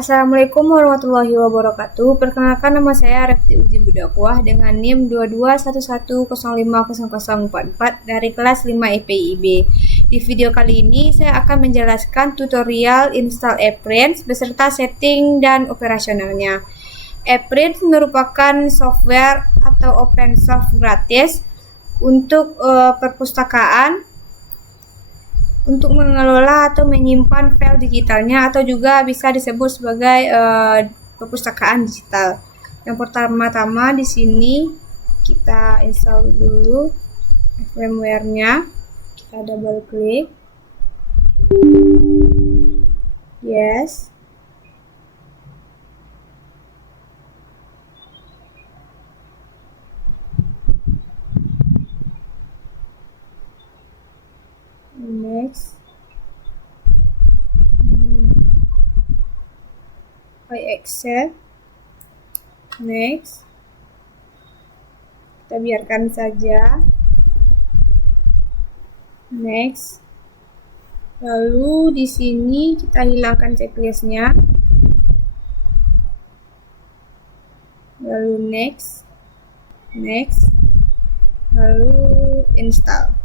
Assalamualaikum warahmatullahi wabarakatuh. Perkenalkan, nama saya Refti Uji Budakwah dengan NIM 2211050044 dari kelas 5 IPIB. Di video kali ini saya akan menjelaskan tutorial install AppRent beserta setting dan operasionalnya. AppRent merupakan software atau open source gratis untuk perpustakaan, untuk mengelola atau menyimpan file digitalnya, atau juga bisa disebut sebagai perpustakaan digital. Yang pertama-tama di sini kita install dulu firmware-nya. Kita double klik. Yes. Next. I accept. Next. Kita biarkan saja. Next. Lalu di sini kita hilangkan checklistnya. Lalu next. Next. Lalu install.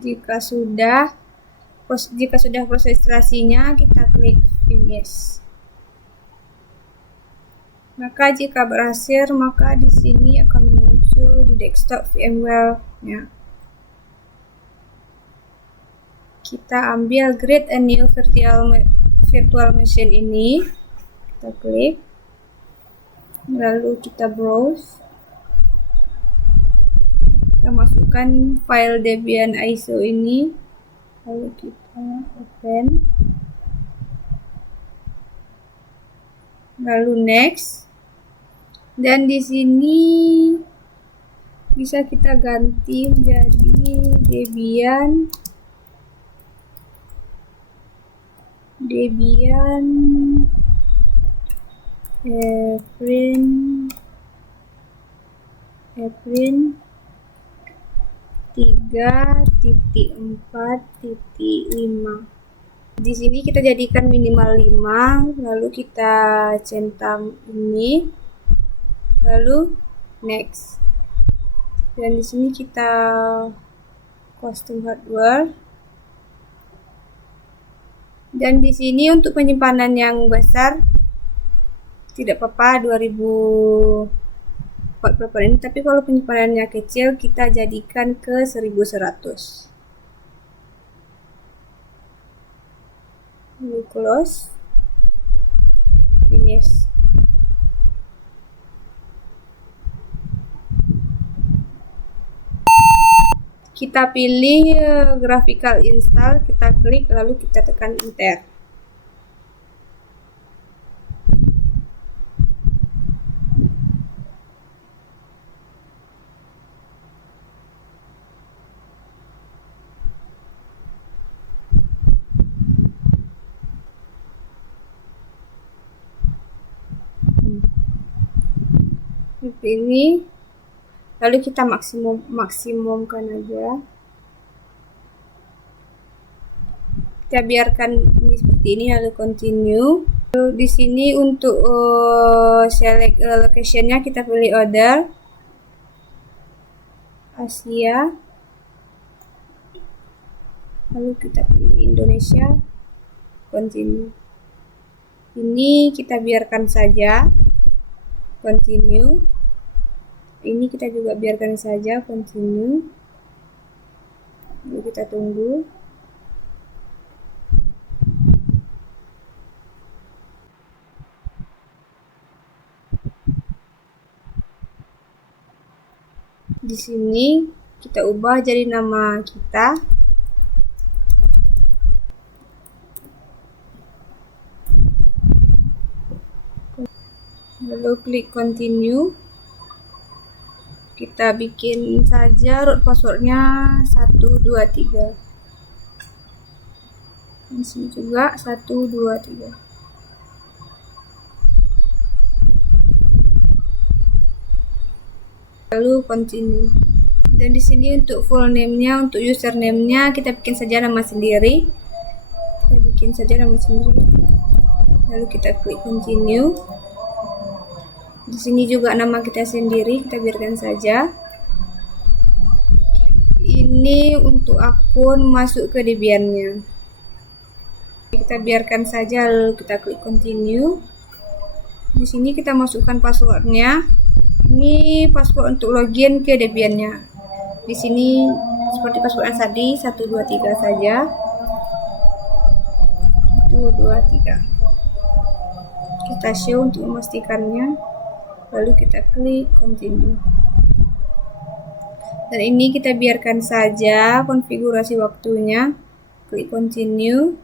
Jika sudah proses instalasinya, kita klik finish. Maka jika berhasil, maka di sini akan muncul di desktop VMware-nya. Kita ambil create a new virtual machine ini. Kita klik. Lalu kita browse. Kita masukkan file Debian ISO ini, lalu kita open, lalu next, dan di sini bisa kita ganti menjadi Debian AppRent 3.4.5. Di sini kita jadikan minimal 5, lalu kita centang ini, lalu next. Dan di sini kita custom hardware. Dan di sini untuk penyimpanan yang besar tidak apa-apa 2000 ini, tapi kalau penyimpanannya kecil kita jadikan ke 1100. Lalu close, finish. Kita pilih graphical install, kita klik, lalu kita tekan enter. Seperti ini, lalu kita maksimumkan aja. Kita biarkan ini seperti ini, lalu continue. Lalu di sini untuk select location-nya kita pilih order Asia, lalu kita pilih Indonesia, continue. Ini kita biarkan saja, continue. Ini kita juga biarkan saja, continue. Lalu kita tunggu. Di sini kita ubah jadi nama kita. Lalu klik continue. Kita bikin saja root passwordnya 123. Di sini juga 123. Lalu continue. Dan di sini untuk full name-nya, untuk username-nya kita bikin saja nama sendiri. Kita bikin saja nama sendiri. Lalu kita klik continue. Di sini juga nama kita sendiri, kita biarkan saja. Ini untuk akun masuk ke Debian-nya. Kita biarkan saja, lalu kita klik continue. Di sini kita masukkan passwordnya. Ini password untuk login ke Debian-nya. Di sini seperti password yang tadi, 123 saja. 123. Kita show untuk memastikannya. Lalu kita klik continue. Dan ini kita biarkan saja konfigurasi waktunya. Klik continue.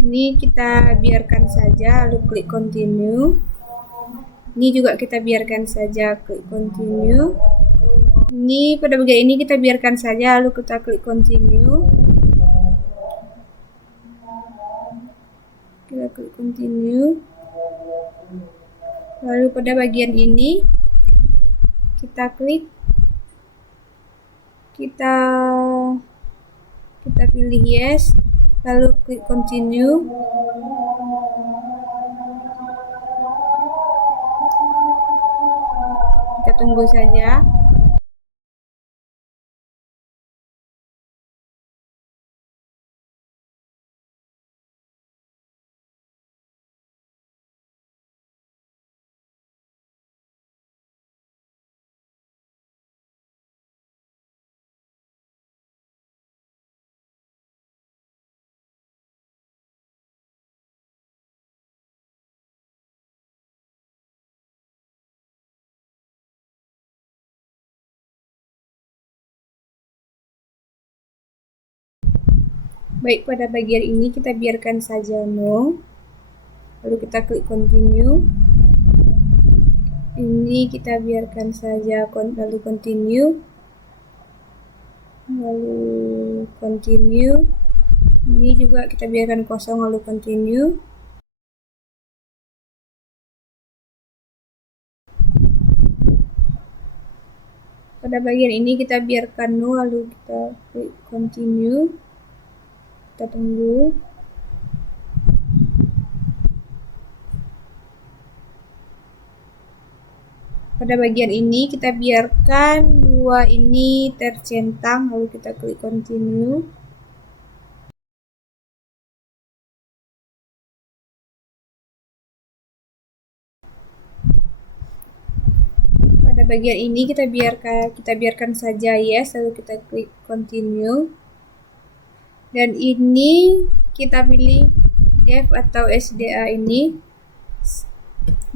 Ini kita biarkan saja, lalu klik continue. Ini juga kita biarkan saja, klik continue. Ini pada bagian ini kita biarkan saja, lalu kita klik continue. Kita klik continue. Lalu pada bagian ini kita klik, kita pilih yes, lalu klik continue. Kita tunggu saja. Baik, pada bagian ini kita biarkan saja no. Lalu kita klik continue. Ini kita biarkan saja, lalu continue. Lalu continue. Ini juga kita biarkan kosong, lalu continue. Pada bagian ini kita biarkan no, lalu kita klik continue. Kita tunggu. Pada bagian ini kita biarkan dua ini tercentang, lalu kita klik continue. Pada bagian ini kita biarkan saja yes, lalu kita klik continue. Dan ini kita pilih dev atau SDA ini,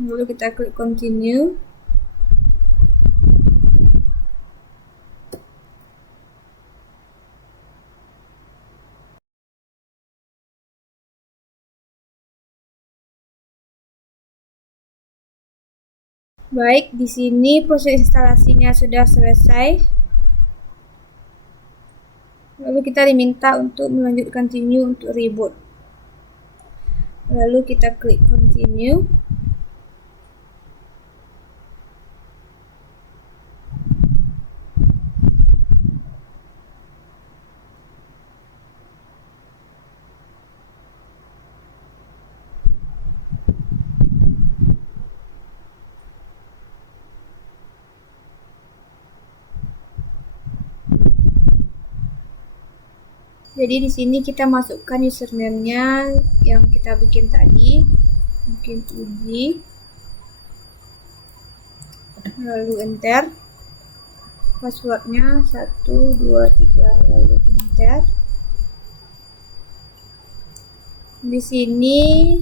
lalu kita klik continue. Baik, di sini proses instalasinya sudah selesai. Lalu kita diminta untuk melanjutkan continue untuk reboot. Lalu kita klik continue. Jadi di sini kita masukkan username-nya yang kita bikin tadi. bikin uji, lalu enter. Passwordnya 1 2 3, lalu enter. Di sini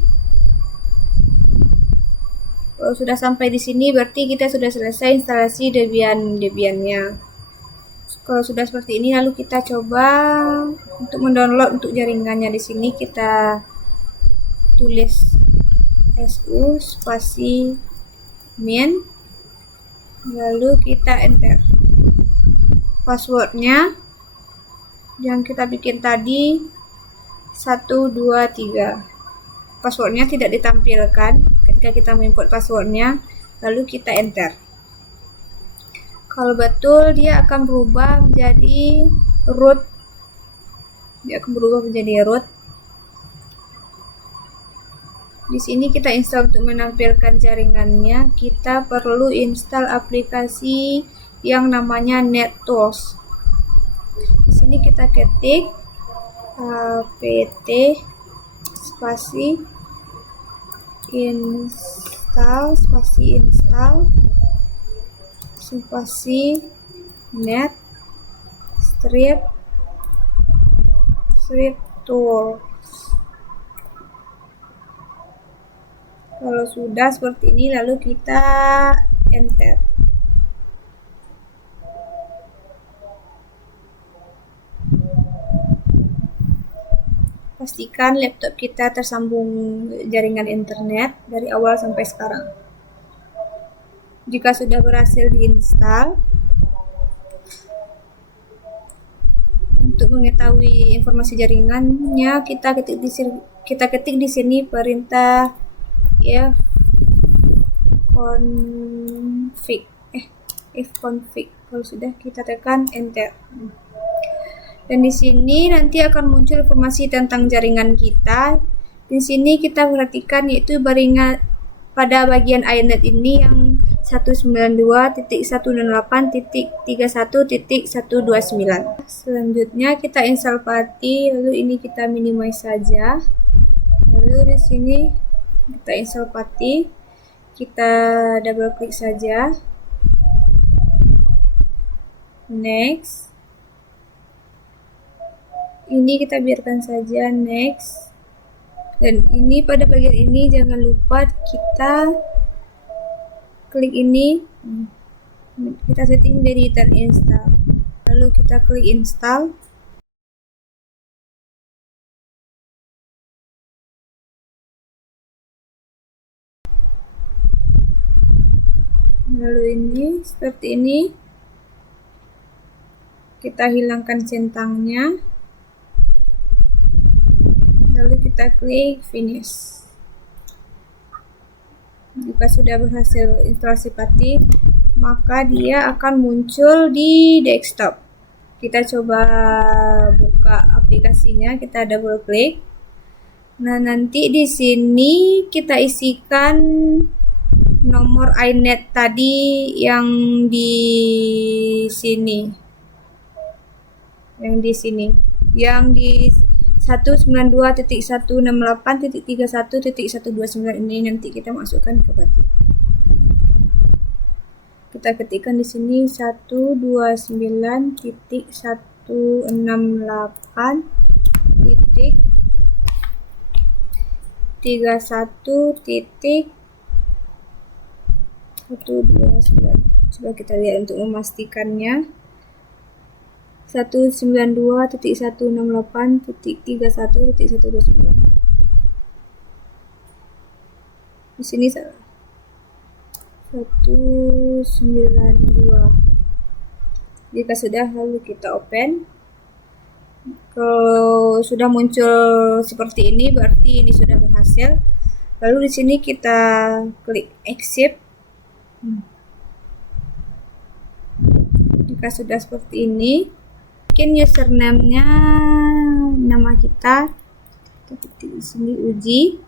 kalau sudah sampai di sini berarti kita sudah selesai instalasi Debian-nya. Kalau sudah seperti ini, lalu kita coba untuk mendownload untuk jaringannya. Di sini kita tulis su spasi min, lalu kita enter. Passwordnya yang kita bikin tadi 1 2 3. Passwordnya tidak ditampilkan ketika kita menginput passwordnya, lalu kita enter. Kalau betul, dia akan berubah menjadi root. Di sini kita install untuk menampilkan jaringannya. Kita perlu install aplikasi yang namanya NetTools. Di sini kita ketik apt spasi install spasi net strip tools. Kalau sudah seperti ini, lalu kita enter. Pastikan laptop kita tersambung jaringan internet dari awal sampai sekarang. Jika sudah berhasil diinstal, untuk mengetahui informasi jaringannya, kita ketik di sini perintah fconfig. Kalau sudah, kita tekan enter. Dan di sini nanti akan muncul informasi tentang jaringan kita. Di sini kita perhatikan yaitu jaringan pada bagian iNet ini yang 192.168.31.129. Selanjutnya kita install PATI, lalu ini kita minimize saja. Lalu di sini kita install PATI, kita double klik saja. Next. Ini kita biarkan saja, next. Dan ini pada bagian ini jangan lupa kita klik ini, kita setting menjadi terinstall. Lalu kita klik install. Lalu ini seperti ini. Kita hilangkan centangnya. Lalu kita klik finish. Jika sudah berhasil instalasi PATI, maka dia akan muncul di desktop. Kita coba buka aplikasinya, kita double klik. Nah, nanti di sini kita isikan nomor iNet tadi yang di sini. Yang di 192.168.31.129 ini nanti kita masukkan ke PATI. Kita ketikkan di sini 192.168.31.129. Coba kita lihat untuk memastikannya. 192.168.31.129. Di sini salah. 192. Jika sudah, lalu kita open. Kalau sudah muncul seperti ini, berarti ini sudah berhasil. Lalu di sini kita klik exit. Jika sudah seperti ini, bikin username-nya nama kita ketik di sini uji,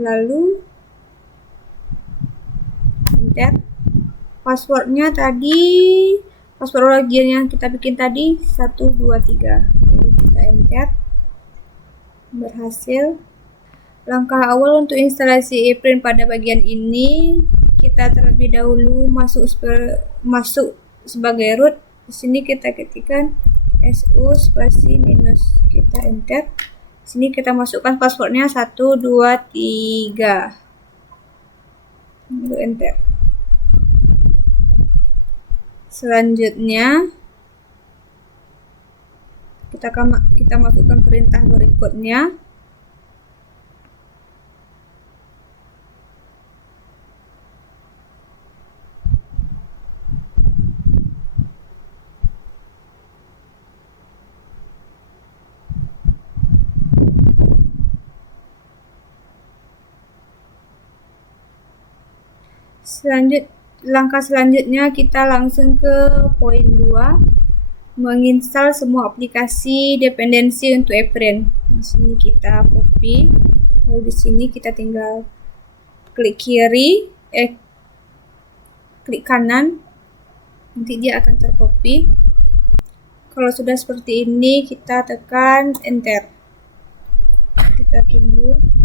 lalu enter. Passwordnya tadi, password login yang kita bikin tadi 123, lalu kita enter. Berhasil. Langkah awal untuk instalasi ePrint pada bagian ini, kita terlebih dahulu masuk sebagai root. Di sini kita ketikkan su spasi minus, kita enter. Di sini kita masukkan passwordnya 123, lalu enter. Selanjutnya kita masukkan perintah berikutnya. Langkah selanjutnya kita langsung ke poin 2, menginstal semua aplikasi dependensi untuk ePrint. Di sini kita copy, lalu di sini kita tinggal klik kanan, nanti dia akan tercopy. Kalau sudah seperti ini, kita tekan enter. Kita tunggu.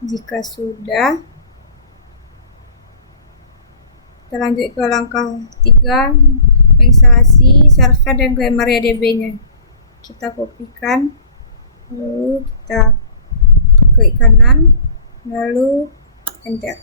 Jika sudah, kita lanjut ke langkah 3, menginstalasi server dan klaim MariaDB-nya. Kita kopikan, lalu kita klik kanan, lalu enter.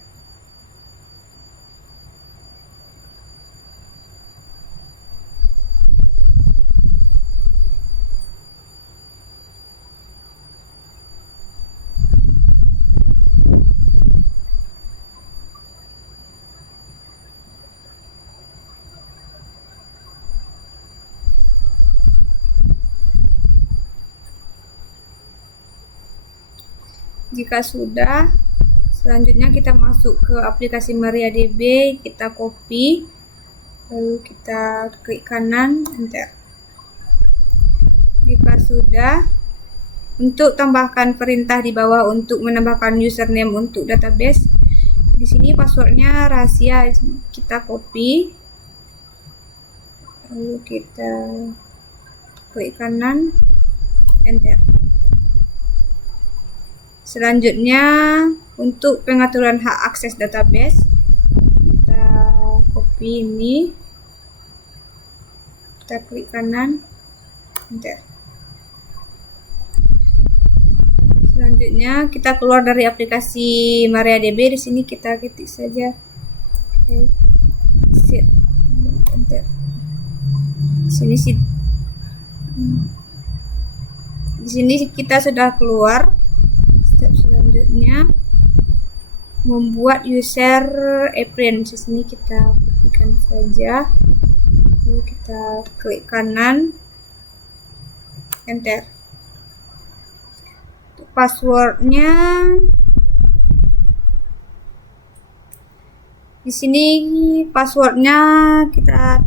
Jika sudah, selanjutnya kita masuk ke aplikasi MariaDB, kita copy, lalu kita klik kanan, enter. Jika sudah, untuk tambahkan perintah di bawah untuk menambahkan username untuk database, di sini passwordnya rahasia, kita copy, lalu kita klik kanan, enter. Selanjutnya, untuk pengaturan hak akses database, kita copy ini, kita klik kanan, enter. Selanjutnya kita keluar dari aplikasi MariaDB. Di sini kita ketik saja exit, enter. Di sini kita sudah keluar. Step selanjutnya membuat user appearance. Di sini kita kopikan saja, lalu kita klik kanan, enter. Untuk passwordnya di sini, passwordnya kita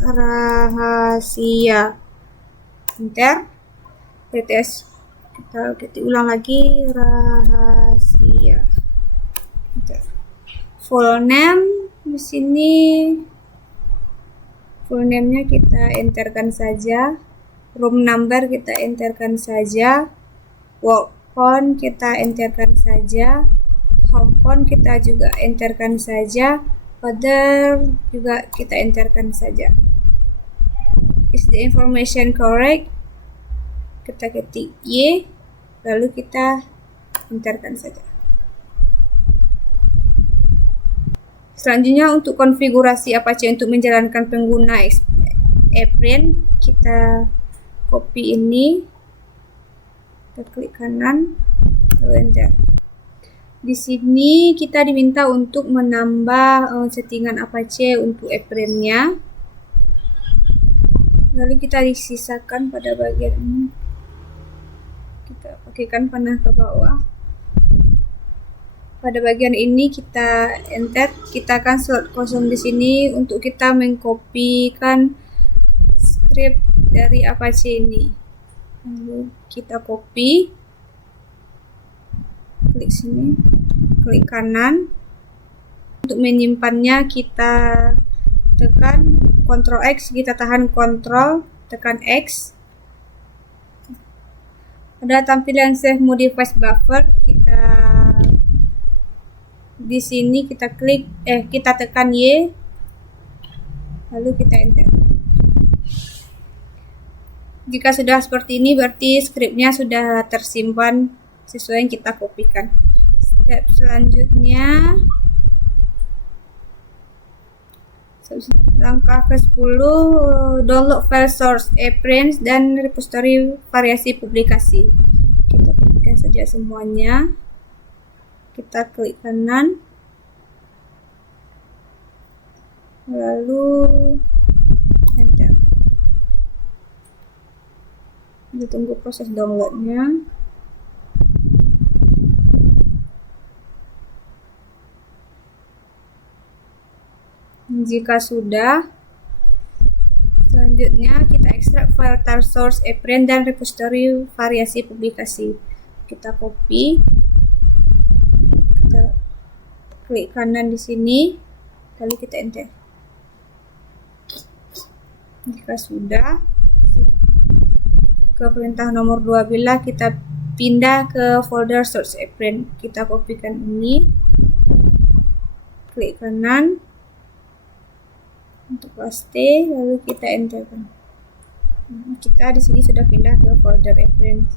rahasia, enter. TTS kita ulang lagi, rahasia, enter. Full name di sini, full name-nya kita enterkan saja, room number kita enterkan saja, work phone kita enterkan saja, home phone kita juga enterkan saja, other juga kita enterkan saja. Is the information correct? Kita ketik Y, lalu kita enterkan saja. Selanjutnya untuk konfigurasi Apache untuk menjalankan pengguna apprent, kita copy ini, kita klik kanan, lalu enter. Di sini kita diminta untuk menambah settingan Apache untuk apprent-nya. Lalu kita disisakan pada bagian ini. Kita pakaikan panah ke bawah. Pada bagian ini kita enter, kita akan slot kosong di sini untuk kita mengkopikan script dari Apache ini. Lalu kita copy, klik sini, klik kanan. Untuk menyimpannya kita tekan Ctrl X, kita tahan Ctrl, tekan X. Ada tampilan save modify buffer, kita di sini kita klik, kita tekan Y, lalu kita enter. Jika sudah seperti ini, berarti scriptnya sudah tersimpan sesuai yang kita kopikan. Step selanjutnya, langkah ke-10, download file source, appearance, dan repository variasi publikasi. Kita kopikan saja semuanya. Kita klik kanan, lalu enter. Kita tunggu proses downloadnya. Jika sudah, selanjutnya kita ekstrak file tar source, appearance, dan repository variasi publikasi. Kita copy, kita klik kanan di sini, lalu kita enter. Jika sudah, ke perintah nomor 2 bila kita pindah ke folder source appearance, kita kopikan ini, klik kanan untuk paste, lalu kita enterkan. Kita di sini sudah pindah ke folder appearance.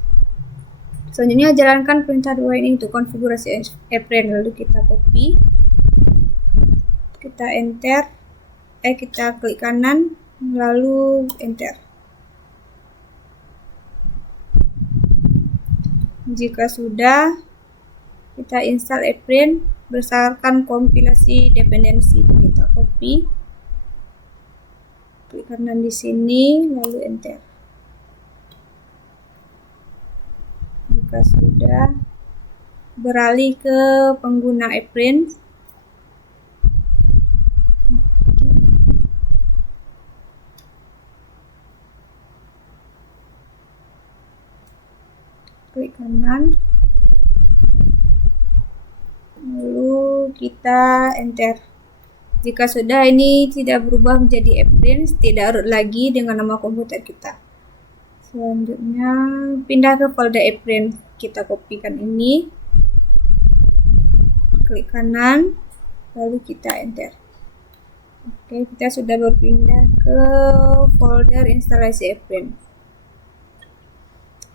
Selanjutnya jalankan perintah 2 ini untuk konfigurasi appearance, lalu kita copy, kita enter, kita klik kanan, lalu enter. Jika sudah, kita install appearance berdasarkan kompilasi dependensi. Kita copy, klik kanan di sini, lalu enter. Jika sudah, beralih ke pengguna appearance. Klik kanan, lalu kita enter. Jika sudah, ini tidak berubah menjadi appearance, tidak root lagi dengan nama komputer kita. Selanjutnya pindah ke folder appearance, kita kopikan ini, klik kanan, lalu kita enter. Oke, kita sudah berpindah ke folder instalasi appearance.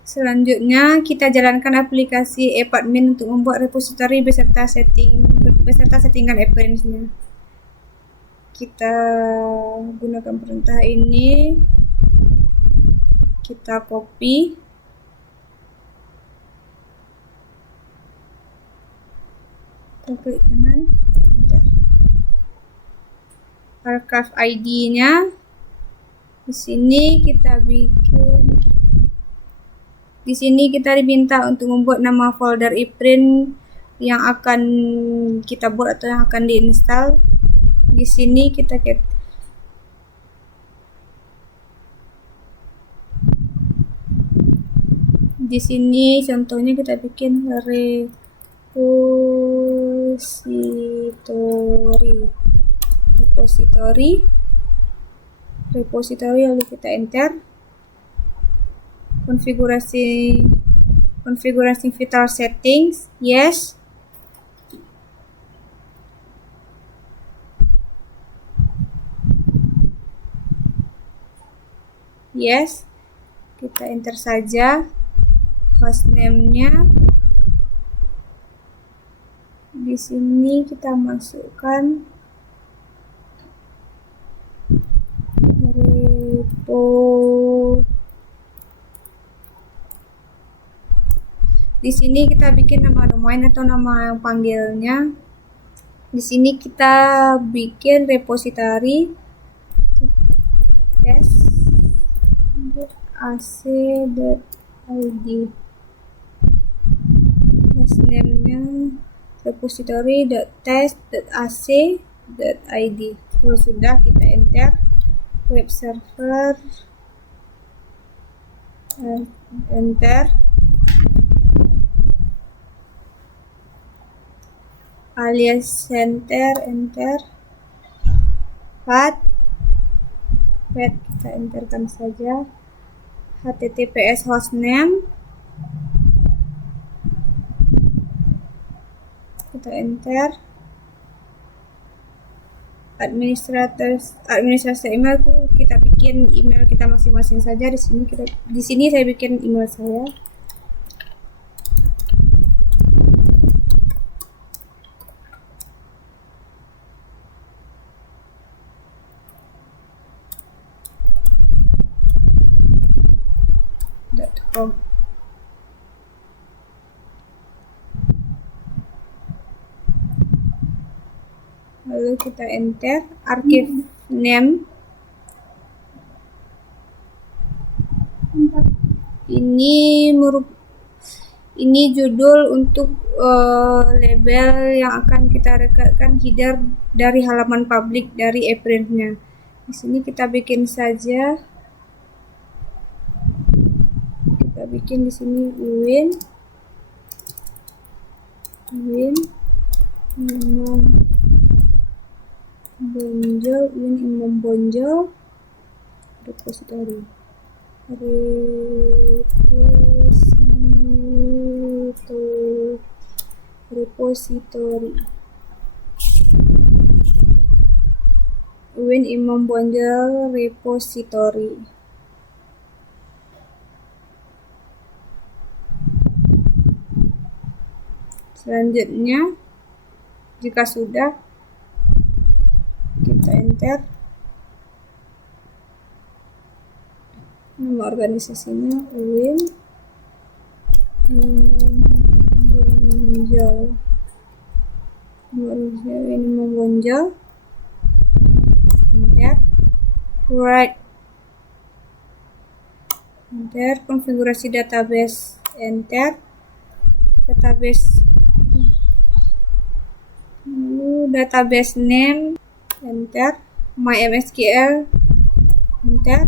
Selanjutnya, kita jalankan aplikasi AppAdmin untuk membuat repository beserta settingan appearance-nya. Kita gunakan perintah ini, kita copy, kita klik kanan, enter. Archive ID-nya di sini kita bikin. Di sini kita diminta untuk membuat nama folder ePrint yang akan kita buat atau yang akan diinstal. Di sini kita di sini contohnya kita bikin repository lalu kita enter. Konfigurasi vital settings, yes. Yes, kita enter saja hostname-nya. Di sini kita masukkan Di sini kita bikin nama domain atau nama panggilnya. Di sini kita bikin repository test.ac.id. Hostname-nya repository.test.ac.id. Kalau sudah, kita enter web server, enter alias center, enter path kita enterkan saja https hostname, kita enter administrasi email, kita bikin email kita masing-masing saja. Di sini saya bikin email saya. Lalu kita enter archive name. Ini judul untuk label yang akan kita rekatkan header dari halaman publik dari ePrint-nya. Di sini kita bikin saja. Kita bikin di sini Imam Bonjol repository. Imam Bonjol repository. Selanjutnya, jika sudah, kita enter nama organisasinya Imam Bonjol, enter enter konfigurasi database, enter database name, enter MySQL, enter.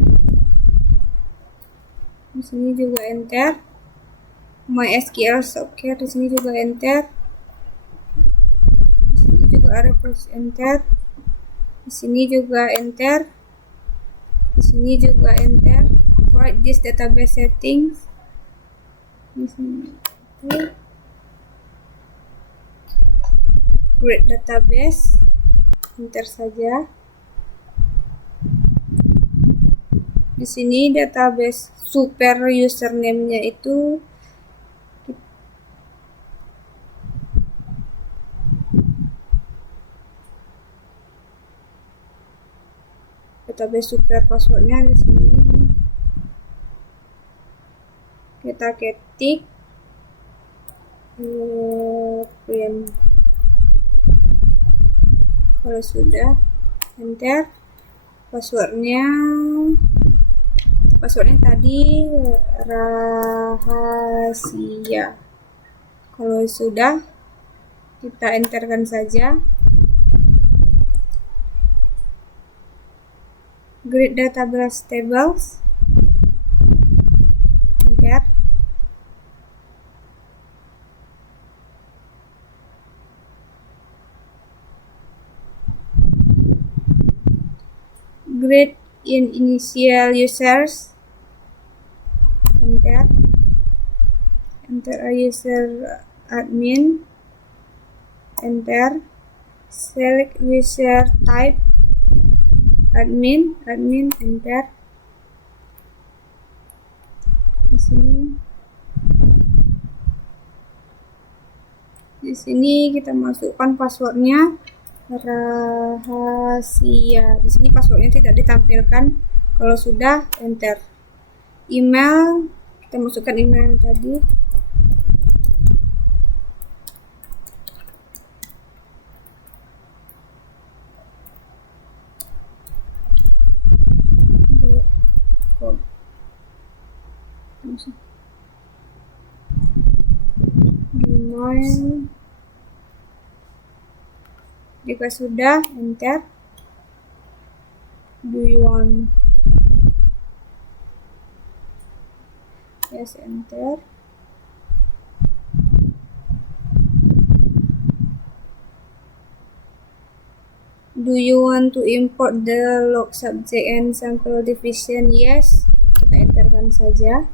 Di sini juga enter MySQL socket, di sini juga enter. Di sini juga ada enter. Di sini juga enter. Di sini juga enter. Write this database settings. Di sini create database, enter saja. Di sini database super username-nya itu database super passwordnya di sini kita ketik print. Kalau sudah enter, passwordnya tadi rahasia. Kalau sudah, kita enterkan saja. Create database tables, enter. Create in initial users, enter. Enter a user admin, enter. Select user type, admin, enter. Di sini kita masukkan passwordnya rahasia. Di sini passwordnya tidak ditampilkan. Kalau sudah, enter. Email, kita masukkan email tadi. Gmail. Jika sudah, enter. Do you want? Yes, enter. Do you want to import the log subject and sample division? Yes, kita enterkan saja.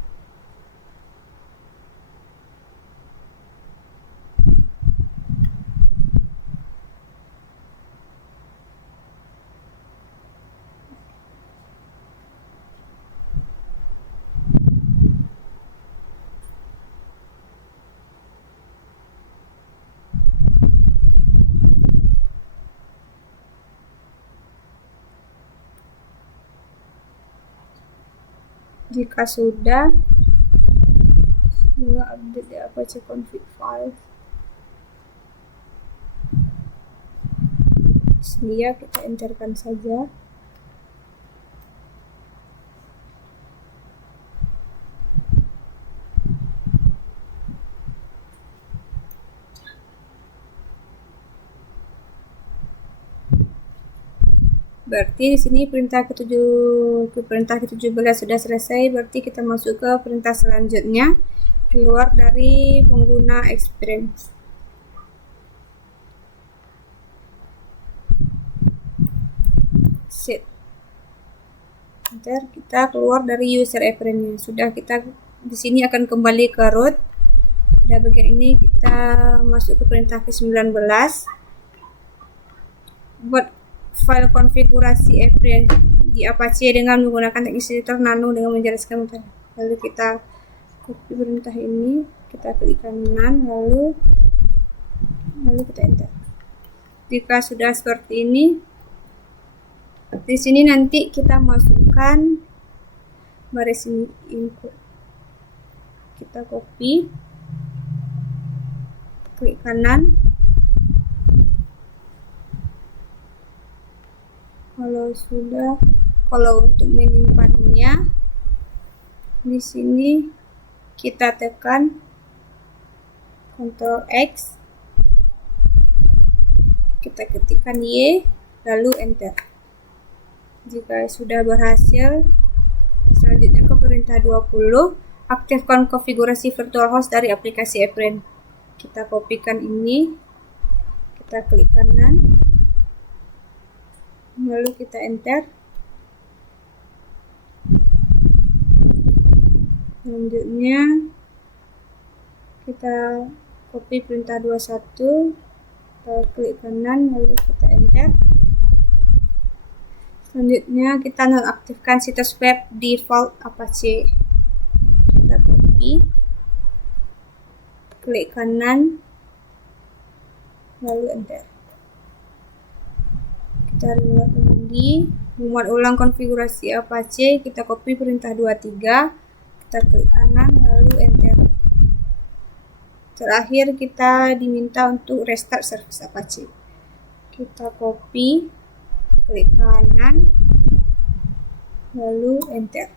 Jika sudah, update the Apache config file. Sedia kita enterkan saja. Berarti di sini perintah ke-17 sudah selesai. Berarti kita masuk ke perintah selanjutnya, keluar dari pengguna experience. Set. Enter, kita keluar dari user appearance. Sudah, kita di sini akan kembali ke root. Pada bagian ini kita masuk ke perintah ke-19. Buat file konfigurasi appearance di Apache dengan menggunakan teknik editor nano dengan menjelaskan metode. Lalu kita copy perintah ini, kita klik kanan, lalu kita enter. Jika sudah seperti ini, di sini nanti kita masukkan baris input. Kita copy, klik kanan. Kalau untuk menyimpannya, di sini kita tekan Ctrl X, kita ketikkan Y, lalu enter. Jika sudah berhasil, selanjutnya ke perintah 20, aktifkan konfigurasi virtual host dari aplikasi apprent. Kita kopikan ini, kita klik kanan, lalu kita enter. Selanjutnya kita copy perintah 21, kita klik kanan, lalu kita enter. Selanjutnya kita nonaktifkan situs web default Apache. Kita copy, klik kanan, lalu enter. Kita reload lagi, membuat ulang konfigurasi Apache. Kita copy perintah 23, kita klik kanan, lalu enter. Terakhir kita diminta untuk restart service Apache. Kita copy, klik kanan, lalu enter.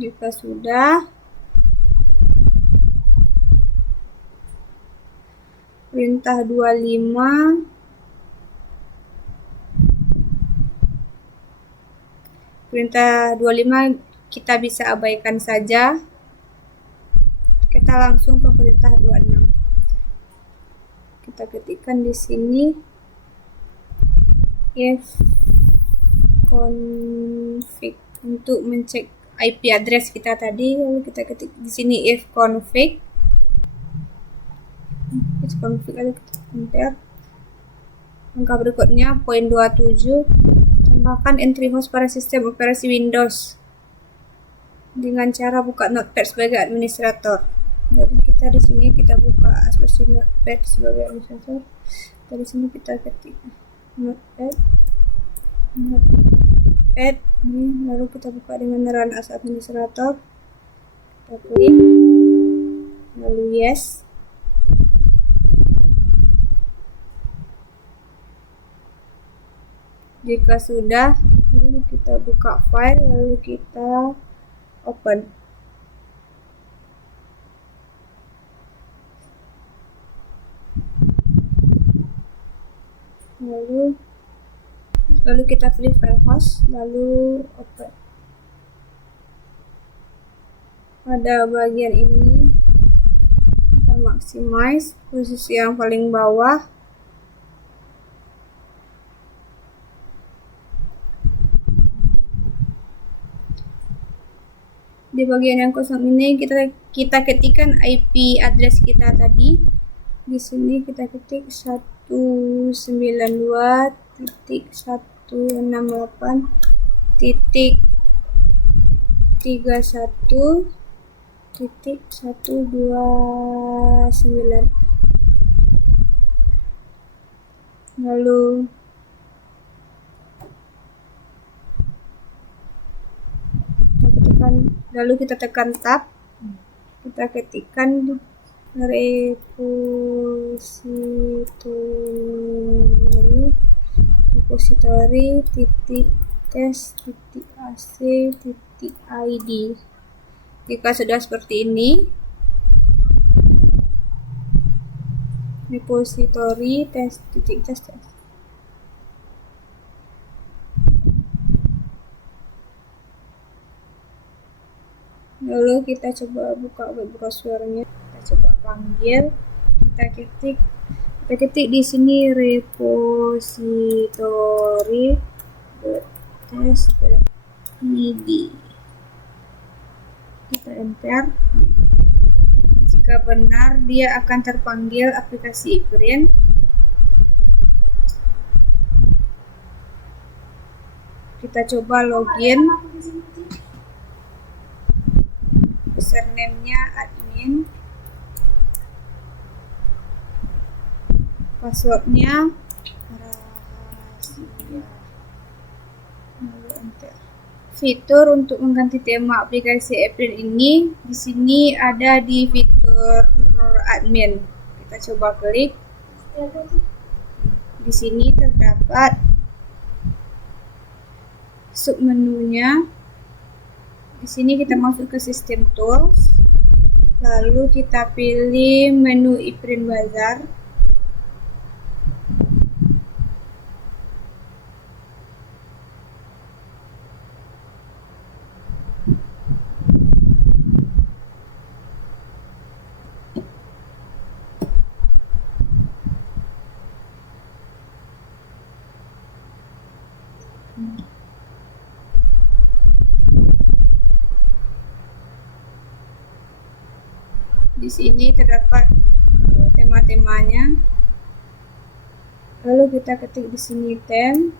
Jika sudah, perintah 25 kita bisa abaikan saja. Kita langsung ke perintah 26. Kita ketikkan di sini ifconfig untuk mencek IP address kita tadi. Lalu kita ketik di sini ifconfig. Lalu kita enter. Langkah berikutnya poin 27, tambahkan entry host pada sistem operasi Windows dengan cara buka Notepad sebagai administrator. Jadi kita di sini kita buka aplikasi Notepad sebagai administrator. Dari sini kita ketik Notepad ini, lalu kita buka dengan run as administrator. Kita klik, lalu yes. Jika sudah, lalu kita buka file, lalu kita open. Lalu kita pilih file host, lalu open. Pada bagian ini kita maximize posisi yang paling bawah. Di bagian yang kosong ini kita ketikkan IP address kita tadi. Di sini kita ketik 192.168.31.129. Lalu kita tekan tab, kita ketikkan repository .tes.ac.id. Jika sudah seperti ini, repository tes. Lalu kita coba buka web browser-nya, kita coba panggil, kita ketik di sini repository.tes.id. Kita enter. Jika benar, dia akan terpanggil aplikasi iPrint. Kita coba login. Username-nya admin, password-nya rahasia, lalu enter. Fitur untuk mengganti tema aplikasi iPrint ini di sini ada di fitur admin. Kita coba klik. Di sini terdapat submenunya. Di sini kita masuk ke sistem tools, lalu kita pilih menu iPrint Bazaar. sini terdapat tema-temanya. Lalu kita ketik di sini theme.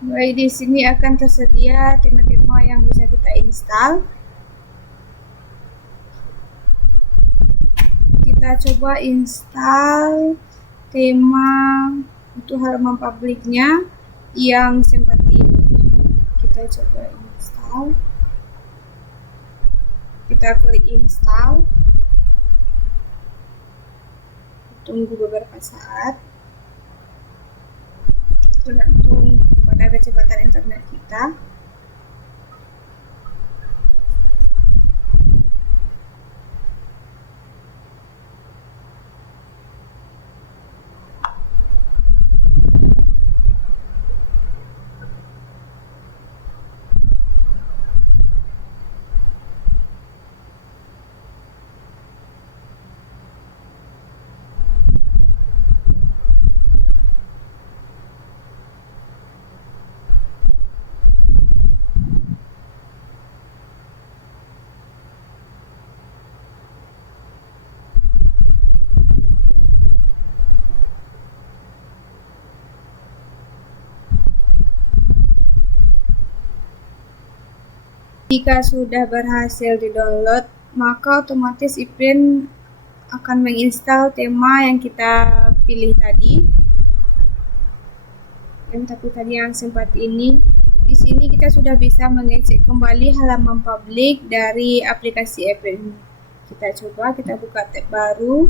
Baik, di sini akan tersedia tema-tema yang bisa kita install. Kita coba install tema untuk halaman publiknya yang seperti ini. Kita coba install. Kita klik install. Tunggu beberapa saat. Tergantung pada kecepatan internet kita. Jika sudah berhasil di-download, maka otomatis ePrint akan menginstal tema yang kita pilih tadi. Yang seperti ini. Di sini kita sudah bisa mengecek kembali halaman publik dari aplikasi ePrint. Kita coba, kita buka tab baru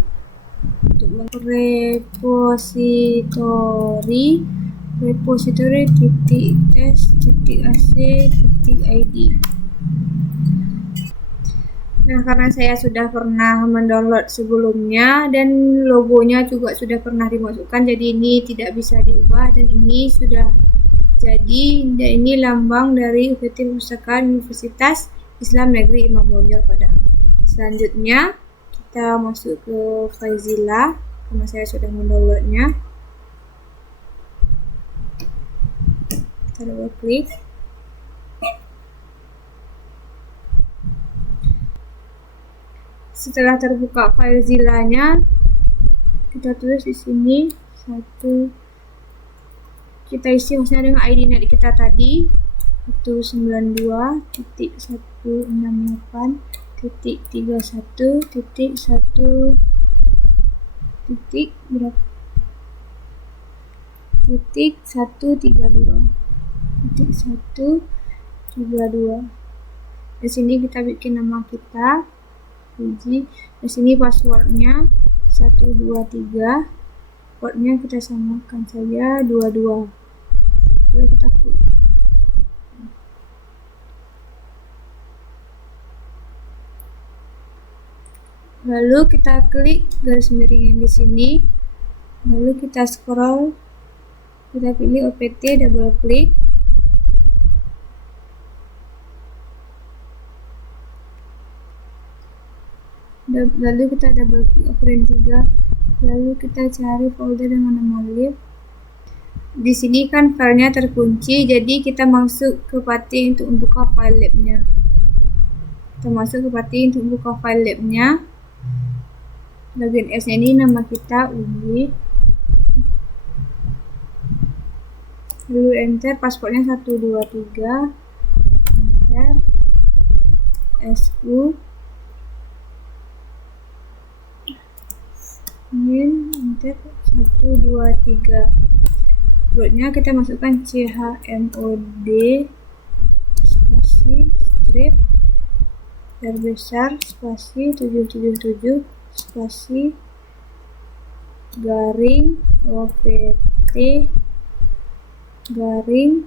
untuk repository.tes.ac.id. Nah, karena saya sudah pernah mendownload sebelumnya dan logonya juga sudah pernah dimasukkan, jadi ini tidak bisa diubah dan ini sudah jadi. Dan ini lambang dari UPT Perpustakaan Universitas Islam Negeri Imam Bonjol Padang. Selanjutnya kita masuk ke FileZilla karena saya sudah mendownloadnya. Kita double klik. Setelah terbuka FileZilla-nya, kita tulis di sini kita isi hostnya dengan ID net kita tadi 192.1.1.132. Di sini kita bikin nama kita. Di sini passwordnya 123, portnya kita samakan saja 22. Lalu kita klik. Lalu kita klik garis miring yang di sini. Lalu kita scroll, kita pilih OPT, double klik. Lalu kita double klik Operan 3. Lalu kita cari folder dengan nama lib. Di sini kan filenya terkunci, jadi kita masuk ke Pati untuk membuka file labnya. Kita masuk ke Pati untuk membuka file labnya. Bagian S ini nama kita Ubi. Lalu enter, passwordnya 123. Enter. SU. Enter 123. Rootnya kita masukkan CHMOD spasi strip besar spasi 777 spasi garing OPT garing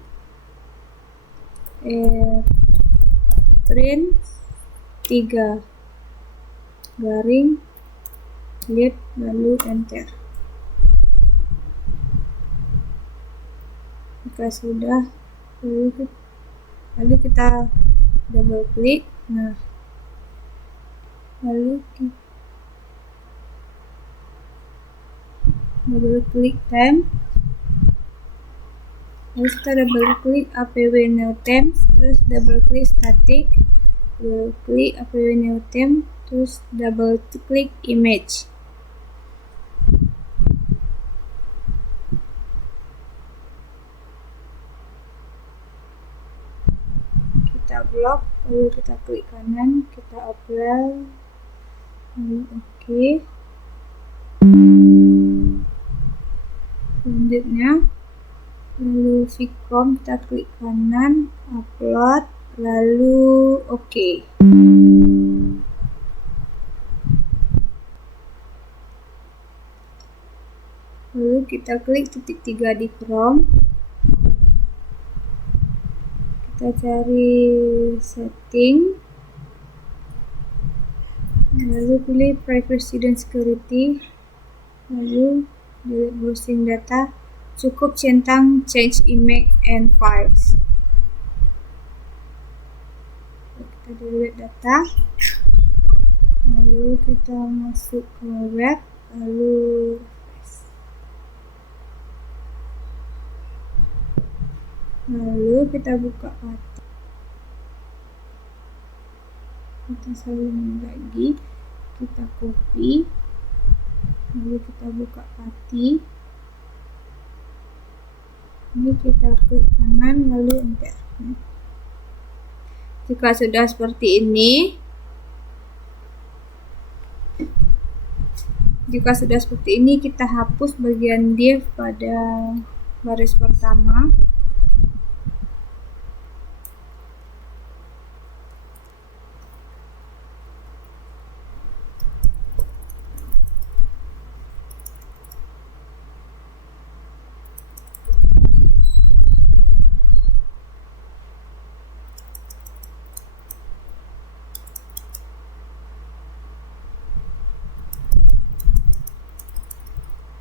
print 3 garing lihat, lalu enter. Jika sudah, lalu kita double klik. Nah, lalu double klik temp, lalu kita double klik apw new temp, terus double klik static, double klik apw new temp, terus double klik image. Kita blok, lalu kita klik kanan, kita apply, lalu oke. Selanjutnya lalu vcom, kita klik kanan, upload, lalu oke. Lalu kita klik titik 3 di Chrome, kita cari setting, lalu pilih privacy dan security, lalu delete browsing data, cukup centang change image and files. Kita delete data, lalu kita masuk ke web, lalu kita buka path, kita salin lagi, kita copy, lalu kita buka path, ini kita klik kanan lalu enter. Jika sudah seperti ini, kita hapus bagian div pada baris pertama.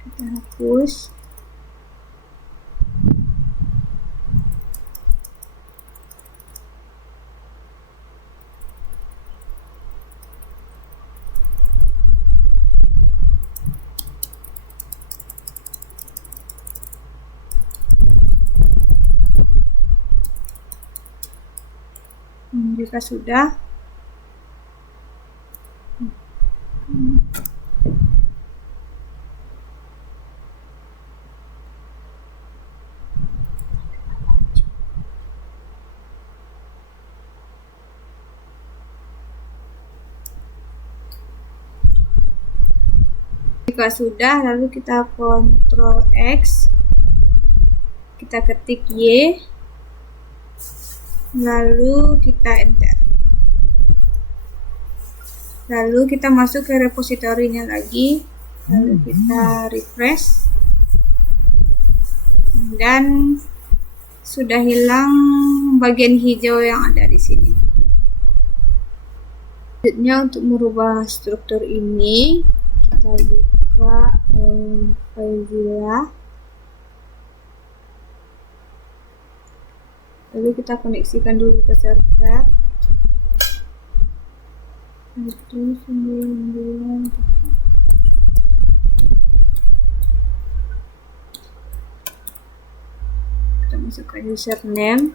Kita hapus. Jika sudah, lalu kita Ctrl X, kita ketik Y, lalu kita enter. Lalu kita masuk ke repositorinya lagi, lalu kita refresh, dan sudah hilang bagian hijau yang ada di sini. Selanjutnya untuk merubah struktur ini, kita buka FileZilla, lalu kita koneksikan dulu ke server. Itu 9. Kita masukkan username,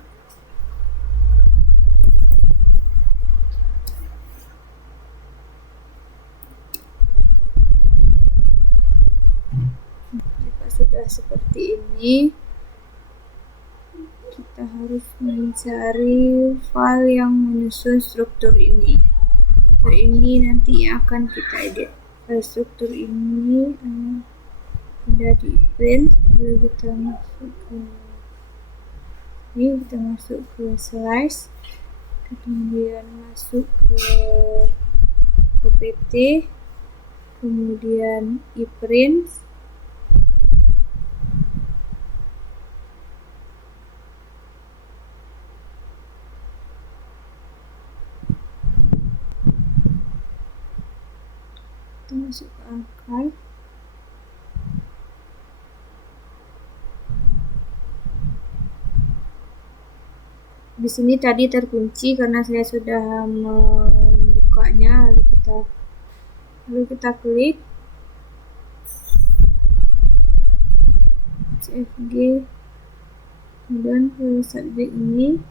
jika sudah seperti ini, kita harus mencari file yang menyusun struktur ini. Ini nanti yang akan kita edit. File struktur ini ada di print, lalu kita masuk ke ini, kita masuk ke slice, kemudian masuk ke opt, kemudian eprint, kita masuk ke archive. Di sini tadi terkunci karena saya sudah membukanya, lalu kita klik, CFG. Kemudian ke subjek ini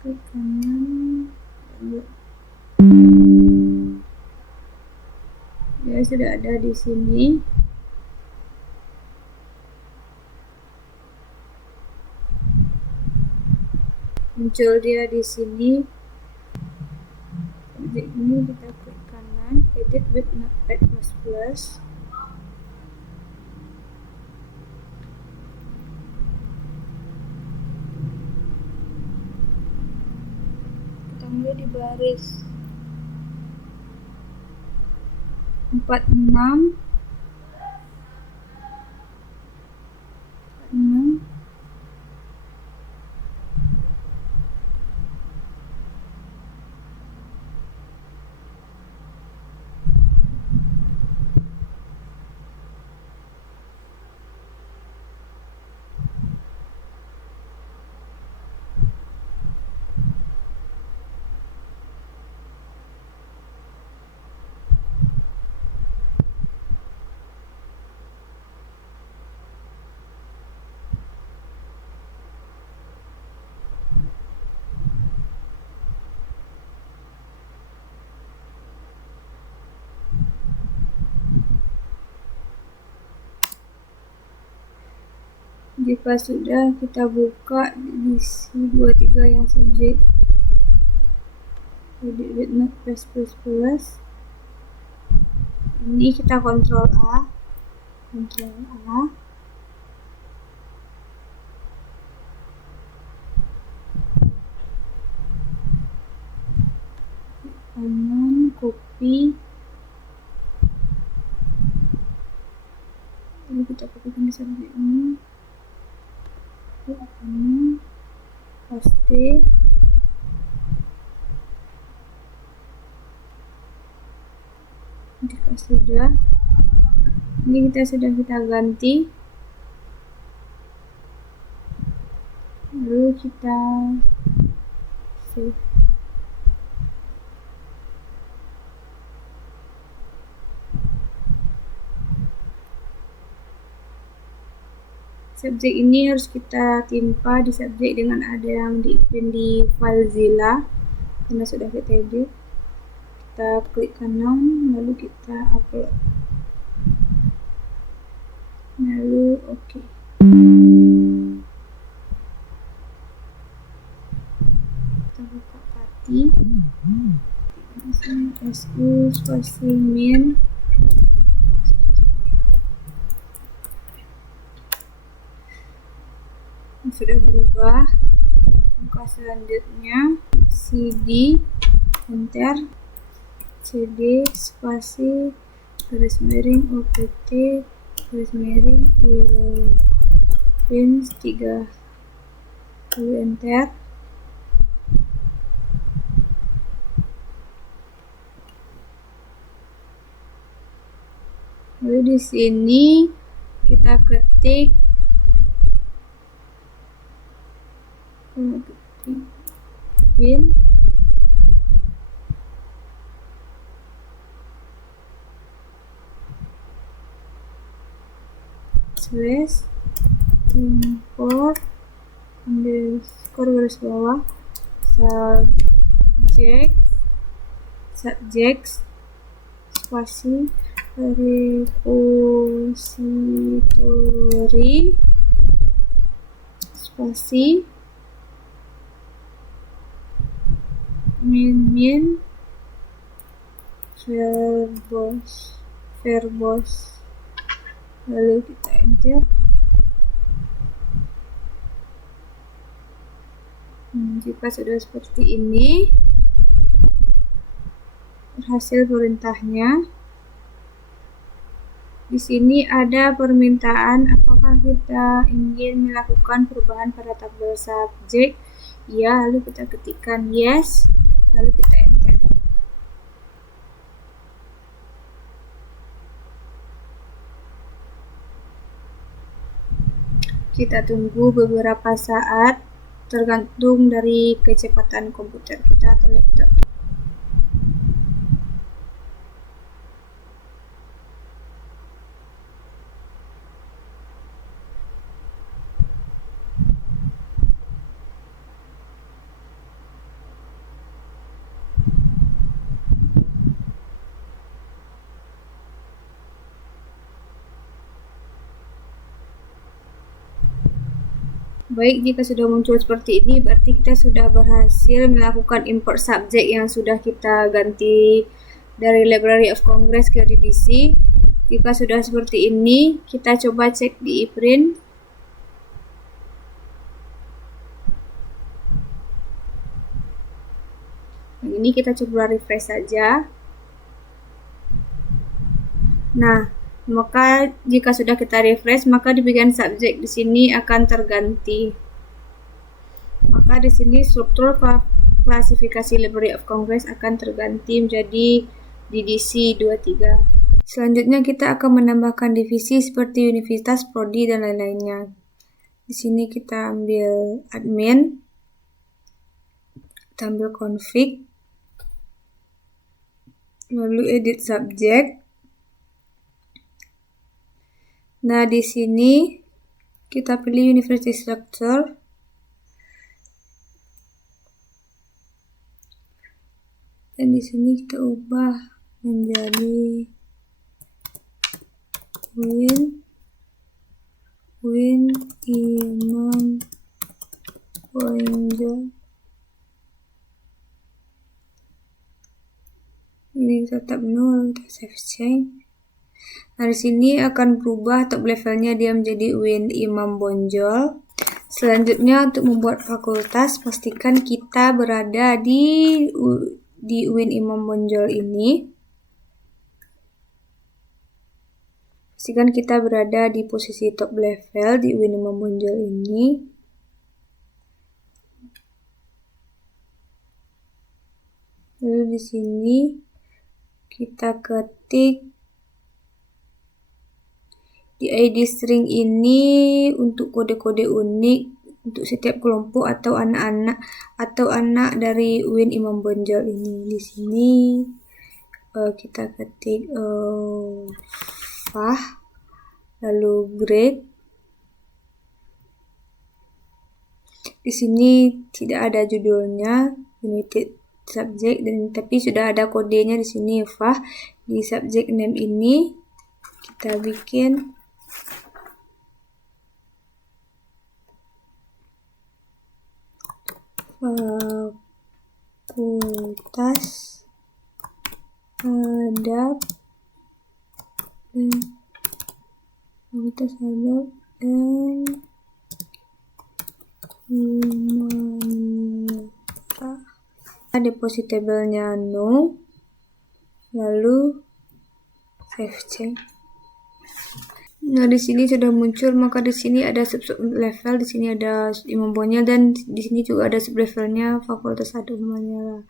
klik kanan, ya sudah ada di sini. Muncul dia di sini. Objek ini kita klik kanan, edit with Notepad++. Kita mulai di baris 46. Jika sudah, kita buka di C23 yang subjek edit with Notepad++. Ini kita Ctrl A, kanan, copy, lalu kita kopikan di subjek ini, kanan, paste. Jika sudah, ini kita ganti, lalu kita save. Subjek ini harus kita timpa di subjek dengan ada yang di FileZilla karena sudah kita edit. Kita klik kanan, lalu kita upload, lalu oke. Kita buka pati, SU spasi min, sudah berubah. Langkah selanjutnya CD, enter, CD spasi garis miring OPT garis miring pins 3, lalu enter. Lalu di sini kita ketik pin slash import underscore garis bawah subject spasi repository spasi min verbose, lalu kita enter. Jika sudah seperti ini, berhasil perintahnya. Di sini ada permintaan apakah kita ingin melakukan perubahan pada tabel subjek. Ya, lalu kita ketikkan yes, lalu kita enter. Kita tunggu beberapa saat. tergantung dari kecepatan komputer kita atau laptop. Baik, jika sudah muncul seperti ini, berarti kita sudah berhasil melakukan import subjek yang sudah kita ganti dari Library of Congress ke DDC. Jika sudah seperti ini, kita coba cek di ePrint. Yang ini kita coba refresh saja. Nah, maka jika sudah kita refresh, maka di bagian subjek di sini akan terganti. Maka di sini struktur klasifikasi Library of Congress akan terganti menjadi DDC 23. Selanjutnya kita akan menambahkan divisi seperti universitas, prodi, dan lain-lainnya. Di sini kita ambil admin, kita ambil config, lalu edit subject. Nah, di sini kita pilih university structure. Dan di sini kita ubah menjadi Win Imam Bonjol. Ini tetap nol, kita save change. Nah, di sini akan berubah top levelnya dia menjadi Win Imam Bonjol. Selanjutnya untuk membuat fakultas, pastikan kita berada di Win Imam Bonjol ini. Pastikan kita berada di posisi top level di Win Imam Bonjol ini. Lalu di sini kita ketik di ID string ini untuk kode-kode unik untuk setiap kelompok atau anak dari Win Imam Bonjol ini. Di sini kita ketik Fah, lalu grade. Di sini tidak ada judulnya, United Subject, dan tapi sudah ada kodenya di sini Fah. Di subject name ini kita bikin Fakultas Adab dan Humanita. Depositable-nya no, lalu save change. Nah, di sini sudah muncul, maka di sini ada sub level, di sini ada Imam Bonjol, dan di sini juga ada sub levelnya Fakultas Adab Humaniora.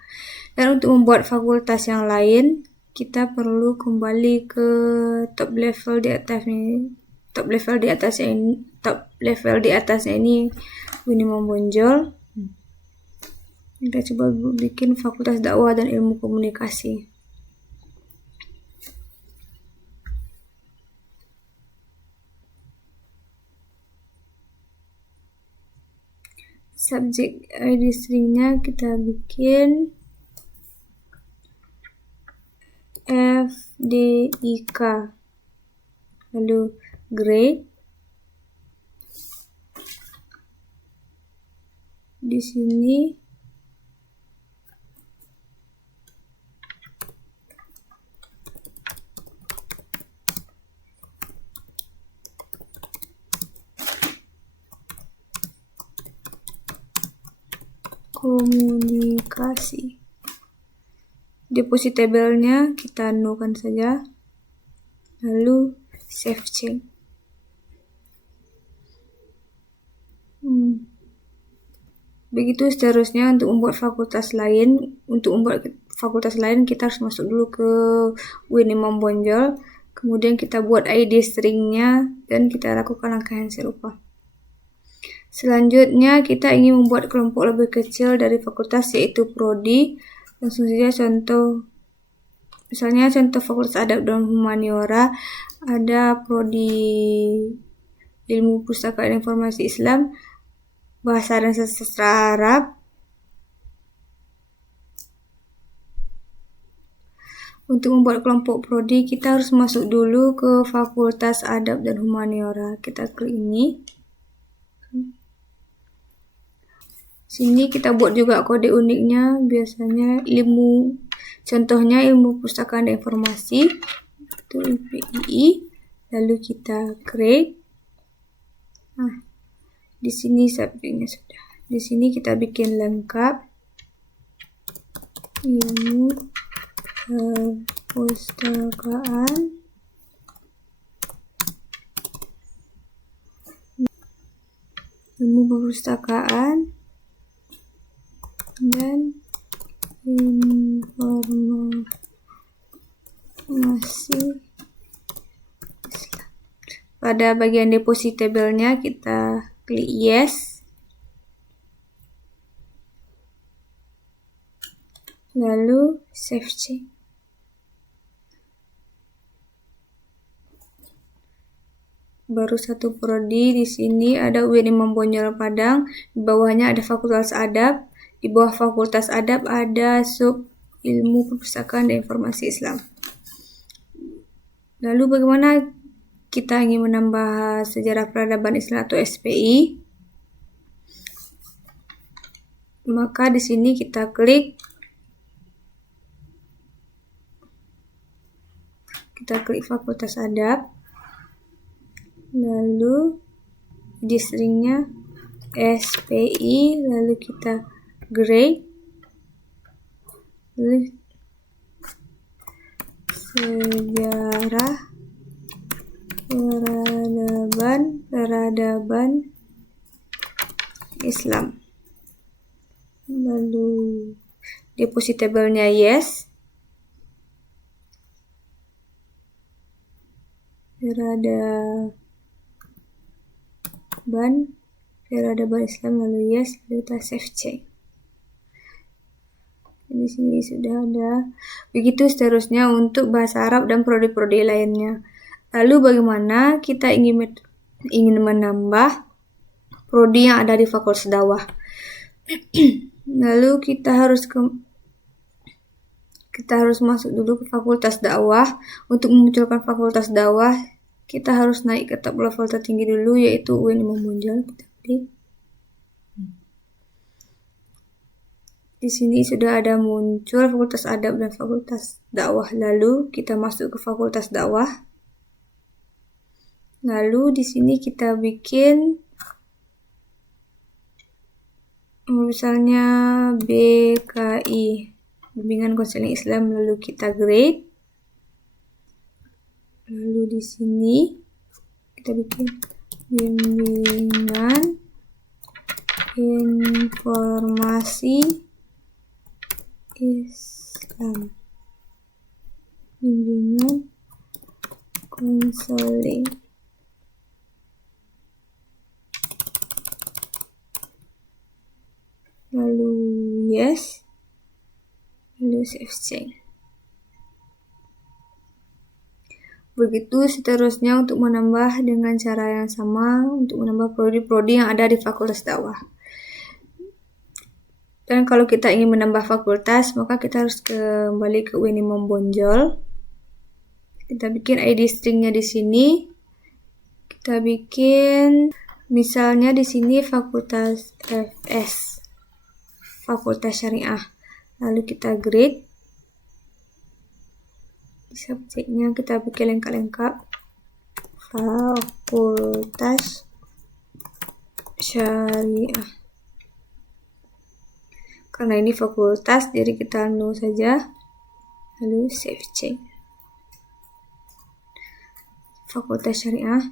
Dan untuk membuat fakultas yang lain, kita perlu kembali ke top level di atasnya ini Win Imam Bonjol. Kita coba bikin Fakultas Dakwah dan Ilmu Komunikasi. Subjek ID stringnya kita bikin FDIK, lalu grade. Di sini komunikasi. Depositable-nya kita no-kan saja, lalu save change. Begitu seterusnya untuk membuat fakultas lain. Untuk membuat fakultas lain kita harus masuk dulu ke Win Imam Bonjol, kemudian kita buat ID stringnya dan kita lakukan langkah yang serupa. Selanjutnya kita ingin membuat kelompok lebih kecil dari fakultas yaitu prodi. Langsung saja contoh. Misalnya contoh Fakultas Adab dan Humaniora ada prodi Ilmu Pustaka dan Informasi Islam, Bahasa dan Sastra Arab. Untuk membuat kelompok prodi kita harus masuk dulu ke Fakultas Adab dan Humaniora. Kita klik ini. Sini kita buat juga kode uniknya, biasanya contohnya ilmu pustaka dan informasi, itu IPII, lalu kita create. Di sini subjeknya sudah. Di sini kita bikin lengkap ilmu perpustakaan dan informasi Islam. Pada bagian depositable-nya kita klik yes. Lalu save change. Baru satu prodi, di sini ada UIN Imam Bonjol Padang, di bawahnya ada Fakultas Adab. Di bawah Fakultas Adab ada sub Ilmu Perpustakaan dan Informasi Islam. Lalu bagaimana kita ingin menambah sejarah peradaban Islam atau SPI? Maka di sini kita klik Fakultas Adab. Lalu stringnya SPI, lalu kita grade, lalu sejarah peradaban Islam. Lalu depositable-nya yes. Peradaban Islam, lalu yes, lalu kita save change. Di sini sudah ada. Begitu seterusnya untuk bahasa Arab dan prodi-prodi lainnya. Lalu bagaimana kita ingin menambah prodi yang ada di Fakultas Dakwah? Lalu kita harus masuk dulu ke Fakultas Dakwah. Untuk memunculkan Fakultas Dakwah, kita harus naik ke tab level tertinggi dulu, yaitu UIN Imam Bonjol. Kita klik. Di sini sudah ada muncul Fakultas Adab dan Fakultas Dakwah. Lalu kita masuk ke Fakultas Dakwah. Lalu di sini kita bikin misalnya BKI, Bimbingan Konseling Islam, lalu kita grade. Lalu di sini kita bikin Bimbingan Informasi Islam, Bimbingan Konseling. Lalu yes, lalu save change. Begitu seterusnya untuk menambah dengan cara yang sama, untuk menambah prodi-prodi yang ada di Fakultas Dakwah. Dan kalau kita ingin menambah fakultas, maka kita harus kembali ke UIN Imam Bonjol. Kita bikin ID stringnya di sini. Kita bikin misalnya di sini Fakultas FS, Fakultas Syariah. Lalu kita grade. Di subjeknya kita bikin lengkap-lengkap Fakultas Syariah. Karena ini fakultas, jadi kita no saja. Lalu save change. Fakultas Syariah.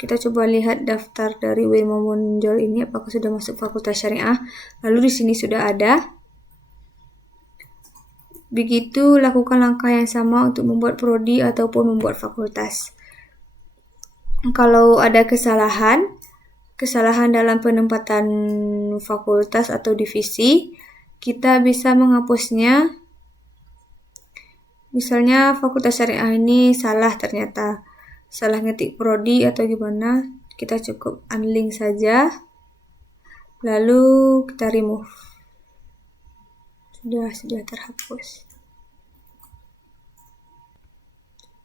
Kita coba lihat daftar dari UIN Imam Bonjol ini apakah sudah masuk Fakultas Syariah. Lalu di sini sudah ada. Begitu lakukan langkah yang sama untuk membuat prodi ataupun membuat fakultas. Kalau ada kesalahan, kesalahan dalam penempatan fakultas atau divisi, kita bisa menghapusnya. Misalnya fakultas syariah ini salah ternyata, salah ngetik prodi atau gimana, kita cukup unlink saja, lalu kita remove. Sudah terhapus.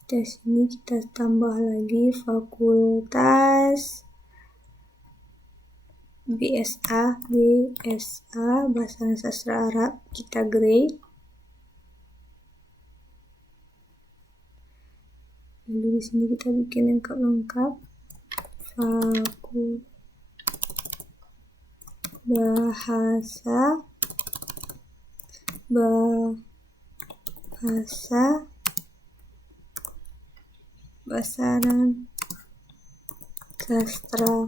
Di sini kita tambah lagi fakultas BSA Bahasa Sastra Arab, kita grade. Lalu di sini kita bikin lengkap fakultas bahasa dan sastra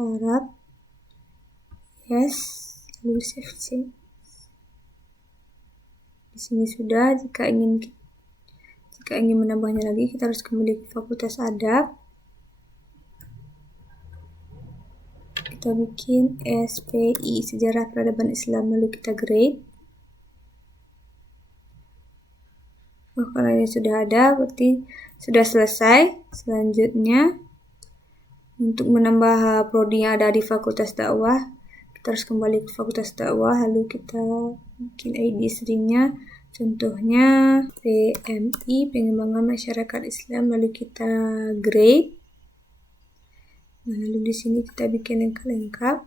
Arab. Yes, lalu save change. Di sini sudah. Jika ingin menambahnya lagi, kita harus kembali ke fakultas adab. Kita bikin SPI, Sejarah Peradaban Islam, lalu kita grade. Karena ini sudah ada, berarti sudah selesai. Selanjutnya, untuk menambah prodi yang ada di fakultas dakwah, kita harus kembali ke fakultas dakwah, lalu kita bikin ID stringnya. Contohnya PMI, Pengembangan Masyarakat Islam, lalu kita grade. Nah, lalu di sini kita bikin lengkap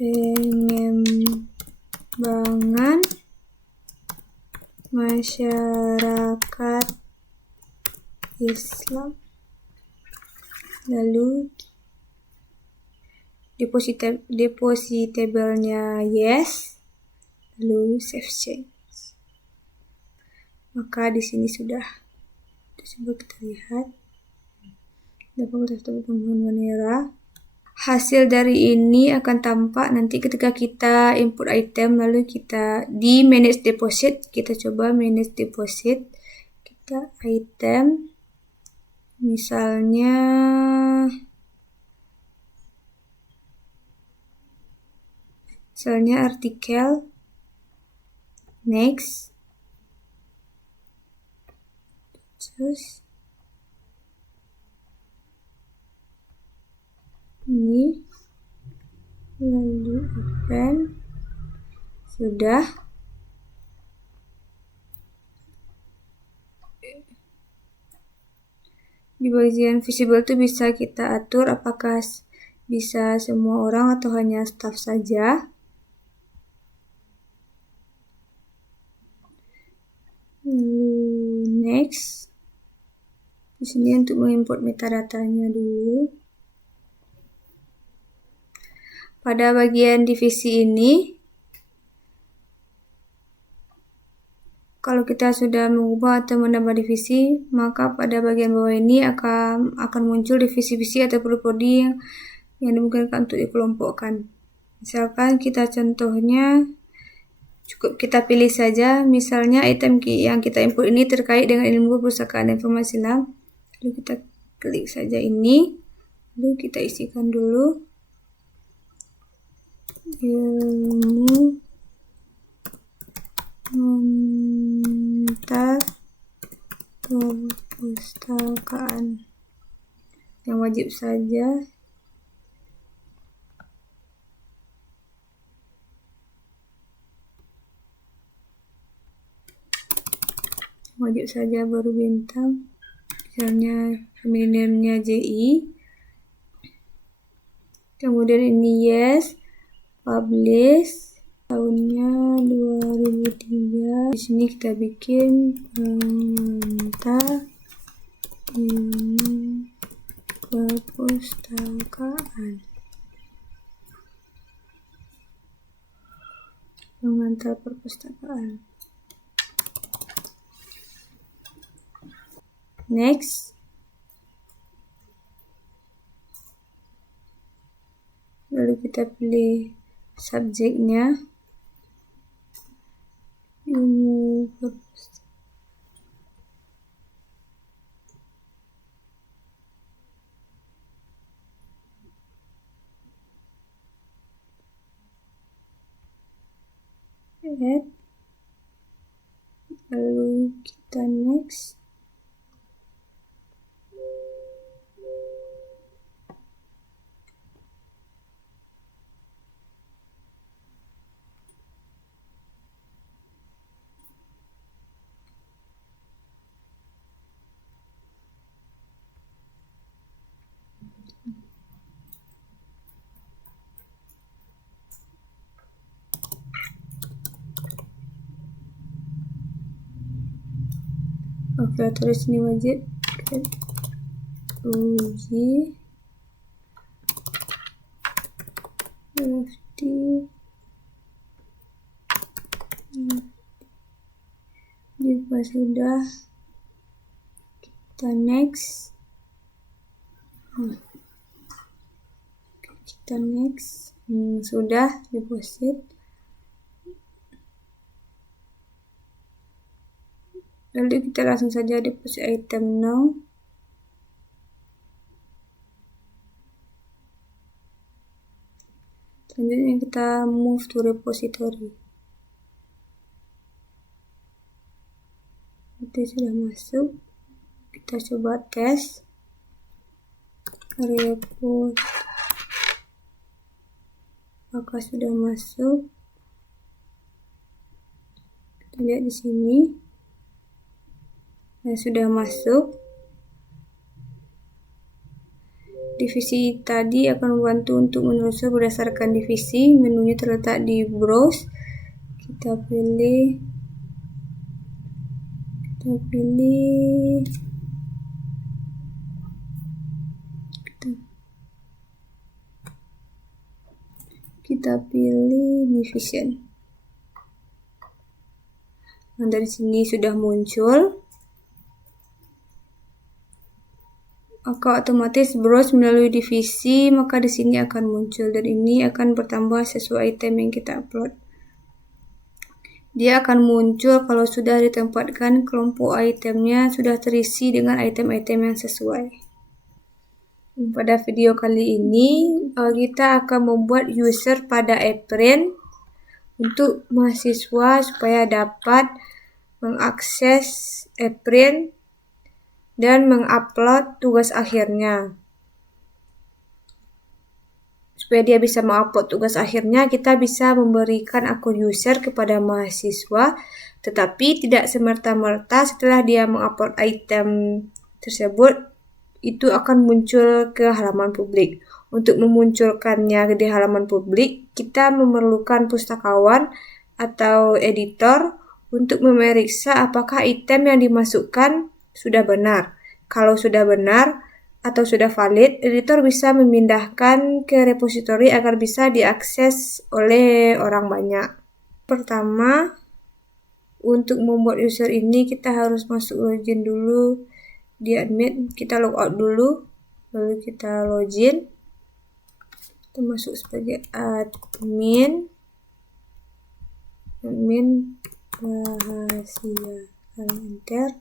Pengembangan Masyarakat Islam, lalu depositable-nya yes, lalu save change. Maka di sini sudah. Coba kita lihat. Dapat kita merah. Hasil dari ini akan tampak nanti ketika kita input item, lalu kita di manage deposit, kita coba manage deposit, kita item, misalnya artikel, next, terus ini, lalu open, sudah. Di bagian visible itu bisa kita atur apakah bisa semua orang atau hanya staff saja. Lalu next. Di sini untuk mengimport metadatanya dulu. Pada bagian divisi ini, kalau kita sudah mengubah atau menambah divisi, maka pada bagian bawah ini akan muncul divisi-divisi atau prodi yang dimungkinkan untuk dikelompokkan. Misalkan kita contohnya cukup kita pilih saja, misalnya item yang kita input ini terkait dengan ilmu perpustakaan dan informasi Islam. Lalu kita klik saja ini, lalu kita isikan dulu ilmu komentar perpustakaan yang wajib saja. Wajib saja baru bintang, misalnya femininnya JI, kemudian ini yes, publish, tahunnya 2003. Di sini kita bikin pengantar ilmu perpustakaan. Pengantar perpustakaan. Next. Lalu kita pilih subjeknya, ilmu add, lalu kita next. Oke, tulis ini wajib uji FT jika sudah kita next. Kita next. Sudah deposit. Lalu kita langsung saja deposit item now. Selanjutnya kita move to repository. Itu sudah masuk. Kita coba tes. Repos. Apakah sudah masuk? Kita lihat di sini. Sudah masuk. Divisi tadi akan membantu untuk menelusuri berdasarkan divisi. Menunya terletak di browse. Kita pilih division. Nah, dari sini sudah muncul. Maka otomatis browse melalui divisi, maka di sini akan muncul dan ini akan bertambah sesuai item yang kita upload. Dia akan muncul kalau sudah ditempatkan kelompok itemnya sudah terisi dengan item-item yang sesuai. Pada video kali ini kita akan membuat user pada Apprent untuk mahasiswa supaya dapat mengakses Apprent dan mengupload tugas akhirnya. Supaya dia bisa mengupload tugas akhirnya, kita bisa memberikan akun user kepada mahasiswa, tetapi tidak semerta-merta setelah dia mengupload item tersebut, itu akan muncul ke halaman publik. Untuk memunculkannya di halaman publik, kita memerlukan pustakawan atau editor untuk memeriksa apakah item yang dimasukkan sudah benar. Kalau sudah benar atau sudah valid, editor bisa memindahkan ke repository agar bisa diakses oleh orang banyak. Pertama, untuk membuat user ini kita harus masuk login dulu di admin. Kita logout dulu, lalu kita login. Kita masuk sebagai admin rahasia, enter.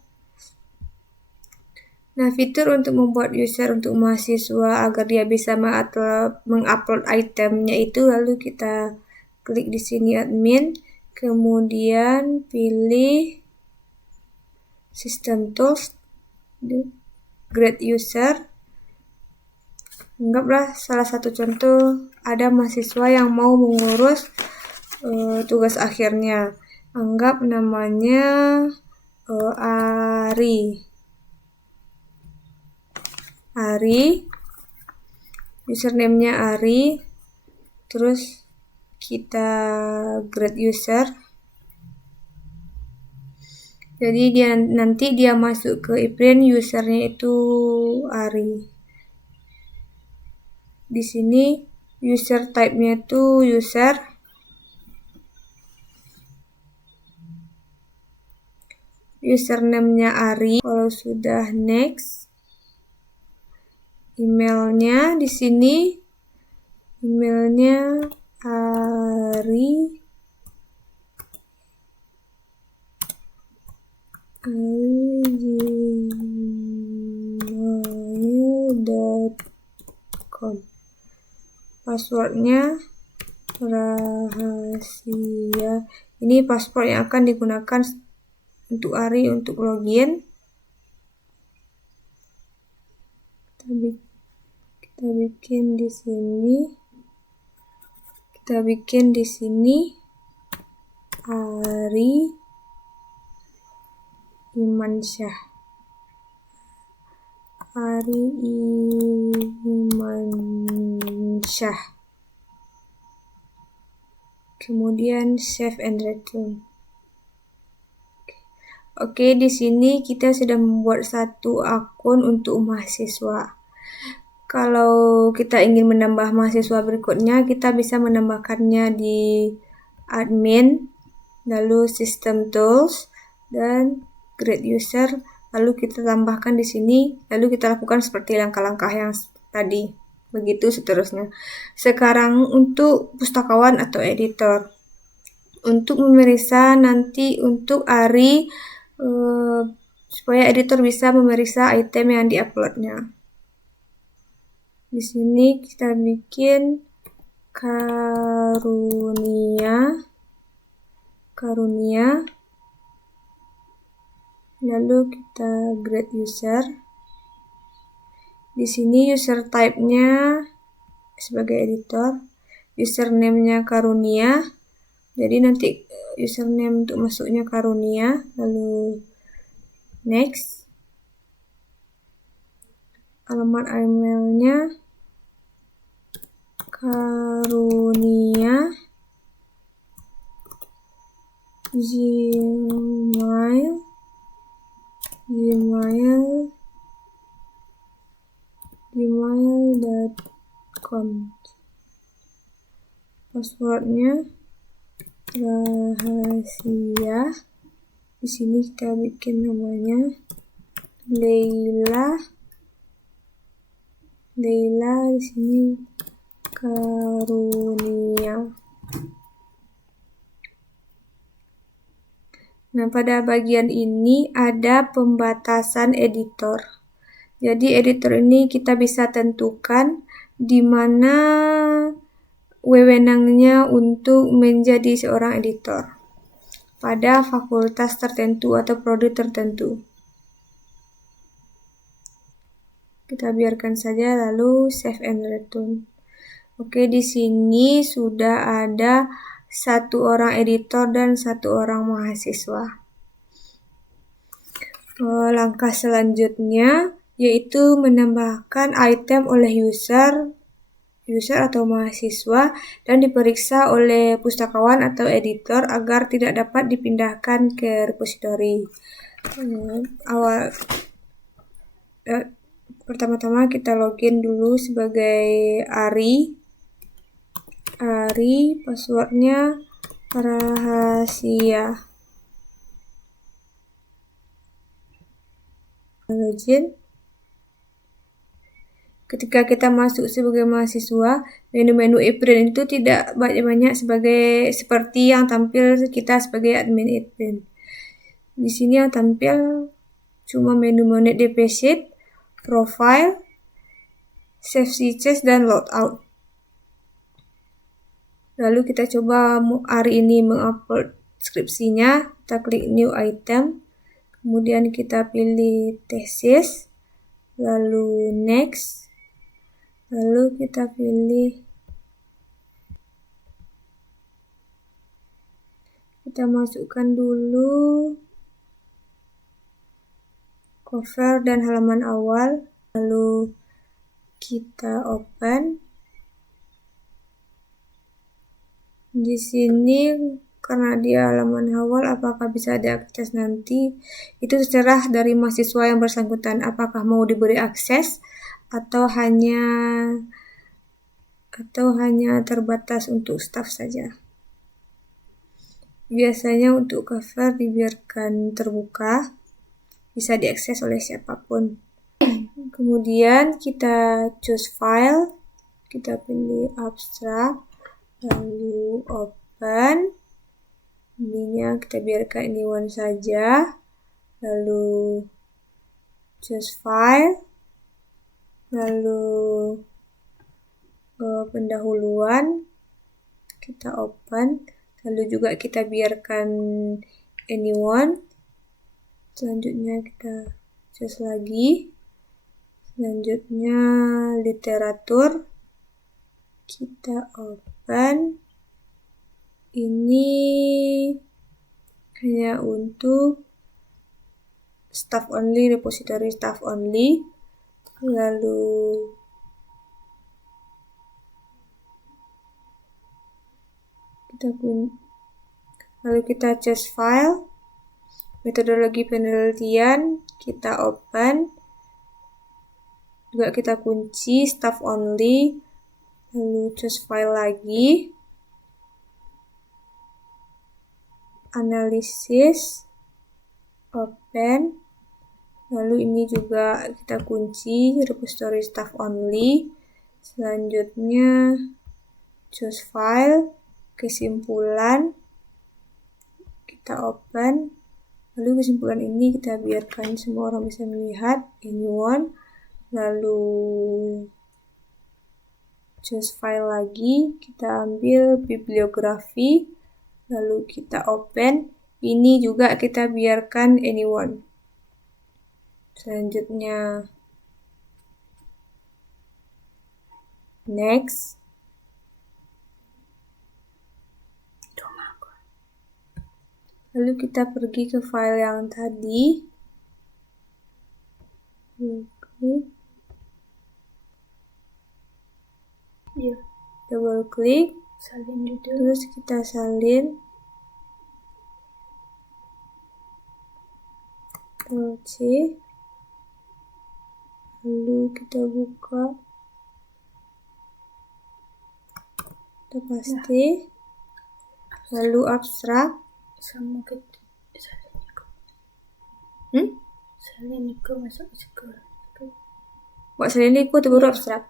Nah, fitur untuk membuat user untuk mahasiswa agar dia bisa mengupload itemnya itu, lalu kita klik di sini admin, kemudian pilih system tools, create user. Anggaplah salah satu contoh ada mahasiswa yang mau mengurus tugas akhirnya. Anggap namanya Ari, username-nya Ari, terus kita create user. Jadi nanti dia masuk ke Apprent, usernya itu Ari. Di sini user type-nya itu user. Username-nya Ari. Kalau sudah next, emailnya di sini Emailnya ari@gmail.com. Passwordnya rahasia. Ini password yang akan digunakan untuk Ari untuk login. Kita bikin di sini. Ari Imansyah. Kemudian save and return. Oke, di sini kita sudah membuat satu akun untuk mahasiswa. Kalau kita ingin menambah mahasiswa berikutnya, kita bisa menambahkannya di admin, lalu system tools, dan create user, lalu kita tambahkan di sini, lalu kita lakukan seperti langkah-langkah yang tadi. Begitu seterusnya. Sekarang untuk pustakawan atau editor. Untuk memeriksa nanti untuk Ari, supaya editor bisa memeriksa item yang diuploadnya. Di sini kita bikin Karunia, lalu kita grade user. Di sini user type-nya sebagai editor, username-nya Karunia. Jadi nanti username untuk masuknya Karunia, lalu next. Alamat emailnya Karunia gmail.com. Passwordnya rahasia. Di sini kita bikin namanya Leila. Di sini Karunia. Nah, pada bagian ini ada pembatasan editor. Jadi editor ini kita bisa tentukan di mana wewenangnya untuk menjadi seorang editor pada fakultas tertentu atau prodi tertentu. Kita biarkan saja, lalu save and return. Oke, di sini sudah ada satu orang editor dan satu orang mahasiswa. Langkah selanjutnya yaitu menambahkan item oleh user atau mahasiswa dan diperiksa oleh pustakawan atau editor agar tidak dapat dipindahkan ke repository. Pertama-tama kita login dulu sebagai Ari, passwordnya rahasia. Login. Ketika kita masuk sebagai mahasiswa, menu-menu e-print itu tidak banyak-banyak seperti yang tampil kita sebagai admin e-print. Di sini yang tampil cuma menu Monet DP Sheet, Profile, Save Switches, dan Loadout. Lalu kita coba hari ini mengupload skripsinya. Kita klik New Item, kemudian kita pilih Thesis, lalu Next, lalu kita masukkan dulu cover dan halaman awal, lalu kita open. Di sini karena dia halaman awal, apakah bisa diakses nanti itu terserah dari mahasiswa yang bersangkutan, apakah mau diberi akses atau hanya terbatas untuk staf saja. Biasanya untuk cover dibiarkan terbuka, bisa diakses oleh siapapun. Kemudian kita choose file, kita pilih abstrak, lalu open. Ininya kita biarkan anyone saja, lalu choose file, lalu pendahuluan kita open, lalu juga kita biarkan anyone. Selanjutnya kita choose lagi, selanjutnya literatur kita open. Ini hanya untuk staff only, repository staff only. Lalu kita choose file, metodologi penelitian kita open, juga kita kunci staff only, lalu choose file lagi, analisis open, lalu ini juga kita kunci repository staff only. Selanjutnya choose file, kesimpulan kita open, lalu kesimpulan ini kita biarkan semua orang bisa melihat, anyone, lalu choose file lagi, kita ambil bibliografi, lalu kita open. Ini juga kita biarkan anyone. Selanjutnya next. Lalu kita pergi ke file yang tadi. Double klik. Salin juga. Terus kita salin. Ctrl+C. Lalu kita buka. Kita paste. Lalu abstrak. Sama kita salin juga. Salin juga masuk ke. Buat salin itu baru abstrak.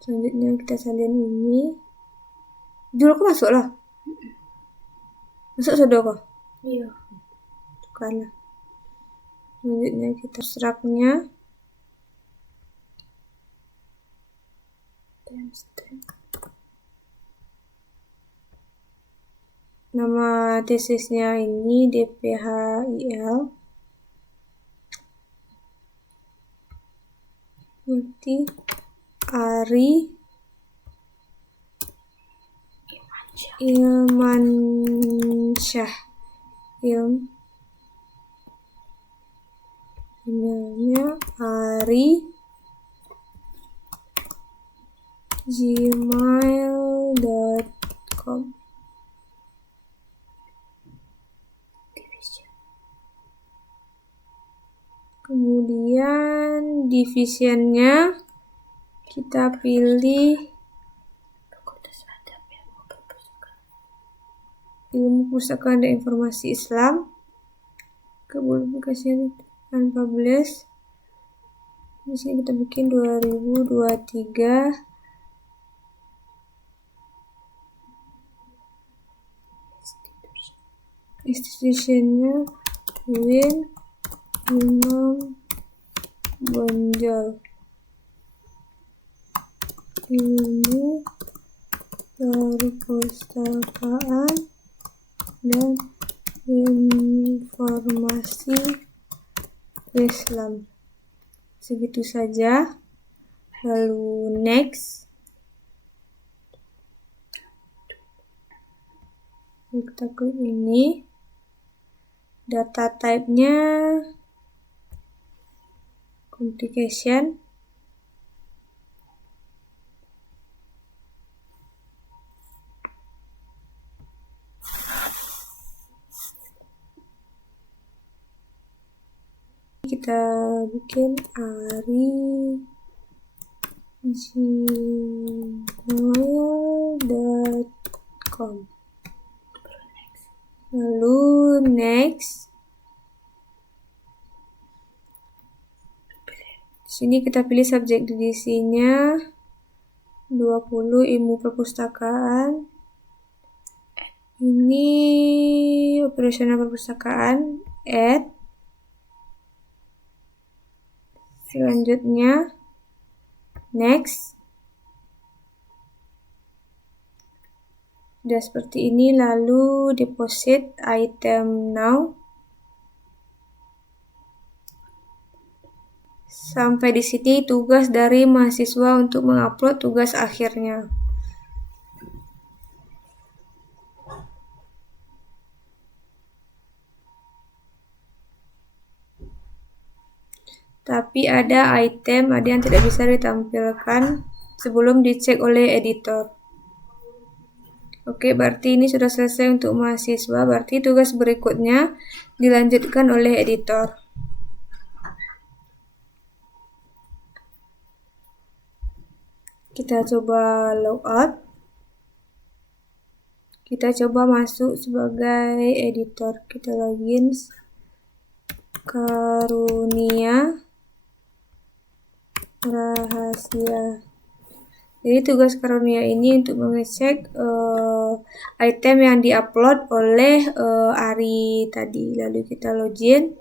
Selanjutnya kita salin ini. Judul aku masuk lah. Masuk sudah kok? Iya. Tukar. Selanjutnya kita abstraknya. Nama tesisnya ini DPHIL. Berarti Ari Ilmansyah. Emailnya Ari gmail.com. Kemudian divisionnya kita pilih ilmu pusaka dan informasi Islam, publikasi unpublished. Di sini kita bikin 2023. Institusinya Win Imam Bonjol. Ilmu perpustakaan dan informasi Islam. Segitu saja. Lalu next. Kita klik ini. Data type-nya complication. Kita bikin ari@gmail.com. Lalu next. Di sini kita pilih subjek edisinya. 20 ilmu perpustakaan. Ini operasional perpustakaan. Add. Selanjutnya next. Sudah seperti ini, lalu deposit item now. Sampai di sini tugas dari mahasiswa untuk mengupload tugas akhirnya. Tapi ada yang tidak bisa ditampilkan sebelum dicek oleh editor. Oke, berarti ini sudah selesai untuk mahasiswa. Berarti tugas berikutnya dilanjutkan oleh editor. Kita coba logout. Kita coba masuk sebagai editor. Kita login. Karunia rahasia. Jadi tugas Karunia ini untuk mengecek item yang diupload oleh Ari tadi. Lalu kita login.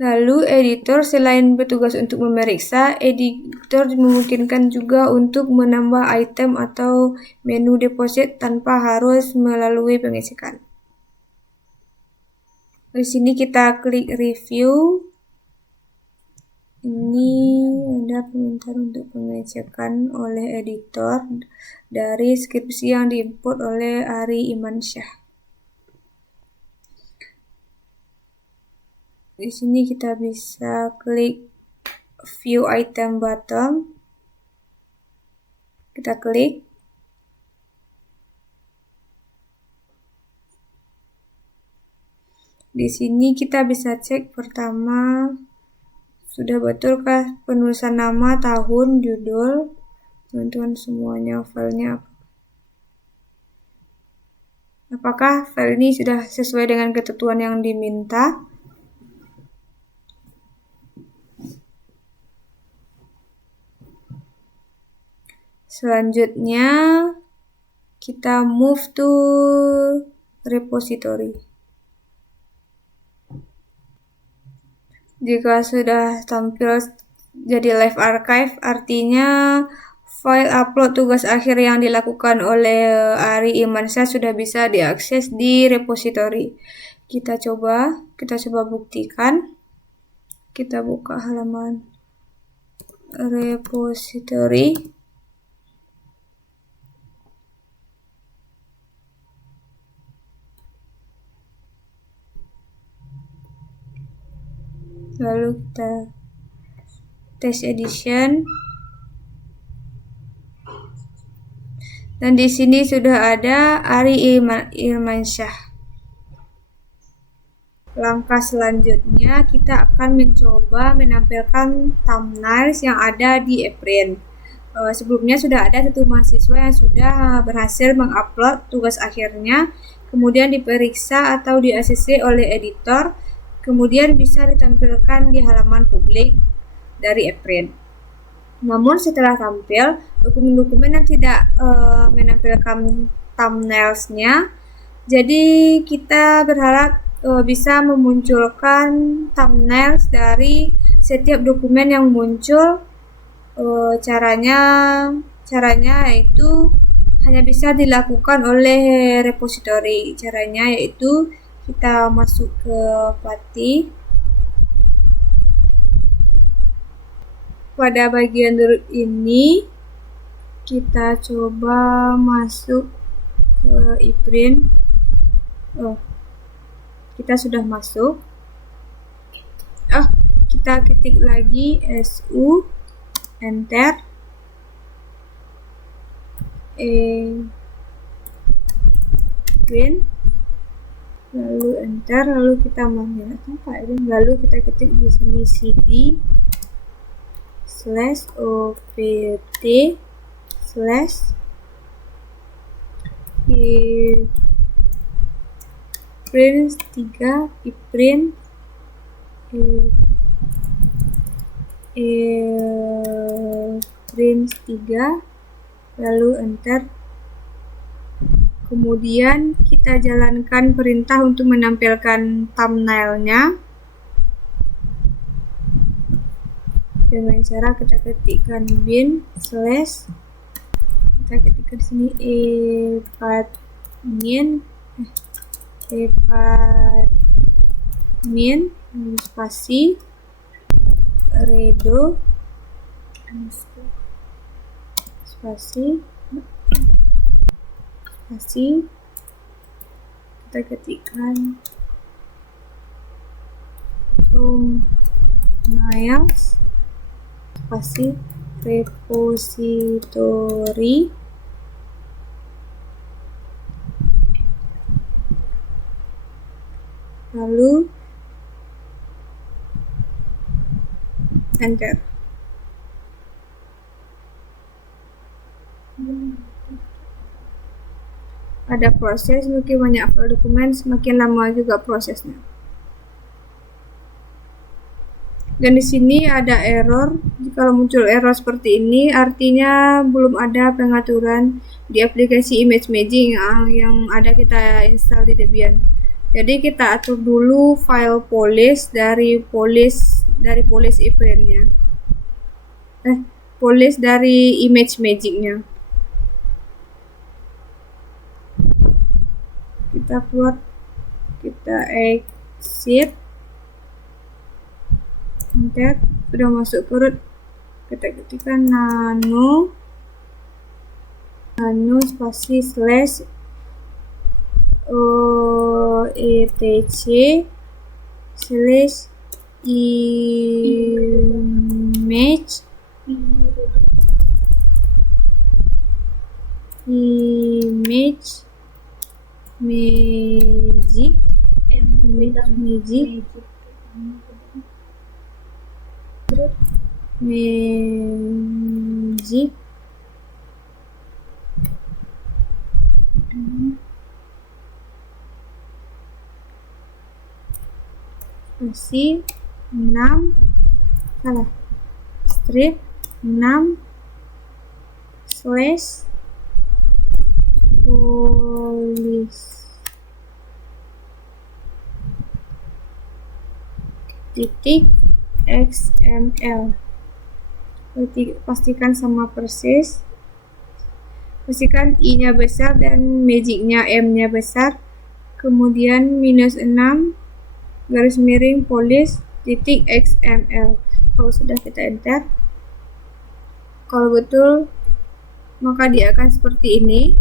Lalu editor selain bertugas untuk memeriksa, editor memungkinkan juga untuk menambah item atau menu deposit tanpa harus melalui pengecekan. Di sini kita klik review. Ini ada permintaan untuk pengecekan oleh editor dari skripsi yang diimport oleh Ari Imansyah. Di sini kita bisa klik view item button. Kita klik. Di sini kita bisa cek pertama, sudah betulkah penulisan nama, tahun, judul, teman-teman semuanya filenya apa. Apakah file ini sudah sesuai dengan ketentuan yang diminta? Selanjutnya, kita move to repository. Jika sudah tampil jadi live archive, artinya file upload tugas akhir yang dilakukan oleh Ari Imansyah sudah bisa diakses di repository. Kita coba buktikan. Kita buka halaman repository. Lalu kita test edition. Dan di sini sudah ada Ari Imansyah. Langkah selanjutnya kita akan mencoba menampilkan thumbnails yang ada di ePrint. Sebelumnya sudah ada satu mahasiswa yang sudah berhasil mengupload tugas akhirnya, kemudian diperiksa atau di-ACC oleh editor, kemudian bisa ditampilkan di halaman publik dari ePrint. Namun setelah tampil, dokumen-dokumen yang tidak menampilkan thumbnails-nya, jadi kita berharap bisa memunculkan thumbnails dari setiap dokumen yang muncul. Caranya yaitu hanya bisa dilakukan oleh repository. Caranya yaitu kita masuk ke Plati. Pada bagian root ini kita coba masuk ke ePrint. Kita sudah masuk. Kita ketik lagi SU, enter. Print, lalu enter, lalu kita lalu kita ketik di sini cd/opt/ePrint 3 ePrint minus 3, lalu enter. Kemudian kita jalankan perintah untuk menampilkan thumbnailnya dengan cara kita ketikkan bin slash, kita ketikkan di sini epadmin spasi redo spasi kita ketikkan thumbnails spasi repository, lalu enter. Ada proses, semakin banyak file dokumen semakin lama juga prosesnya. Dan di sini ada error. Jika muncul error seperti ini, artinya belum ada pengaturan di aplikasi image magic yang ada kita install di Debian. Jadi kita atur dulu file polish dari polish apron-nya. Polish dari image magic-nya. Kita keluar, kita exit, enter. Sudah masuk ke root, kita ketikkan nano spasi slash etc slash image magic spasi 6 strip 6 slash polish titik XML. Pastikan sama persis. Pastikan I-nya besar dan magic-nya M-nya besar. Kemudian minus 6 garis miring polish titik XML. Kalau sudah, kita enter. Kalau betul, maka dia akan seperti ini.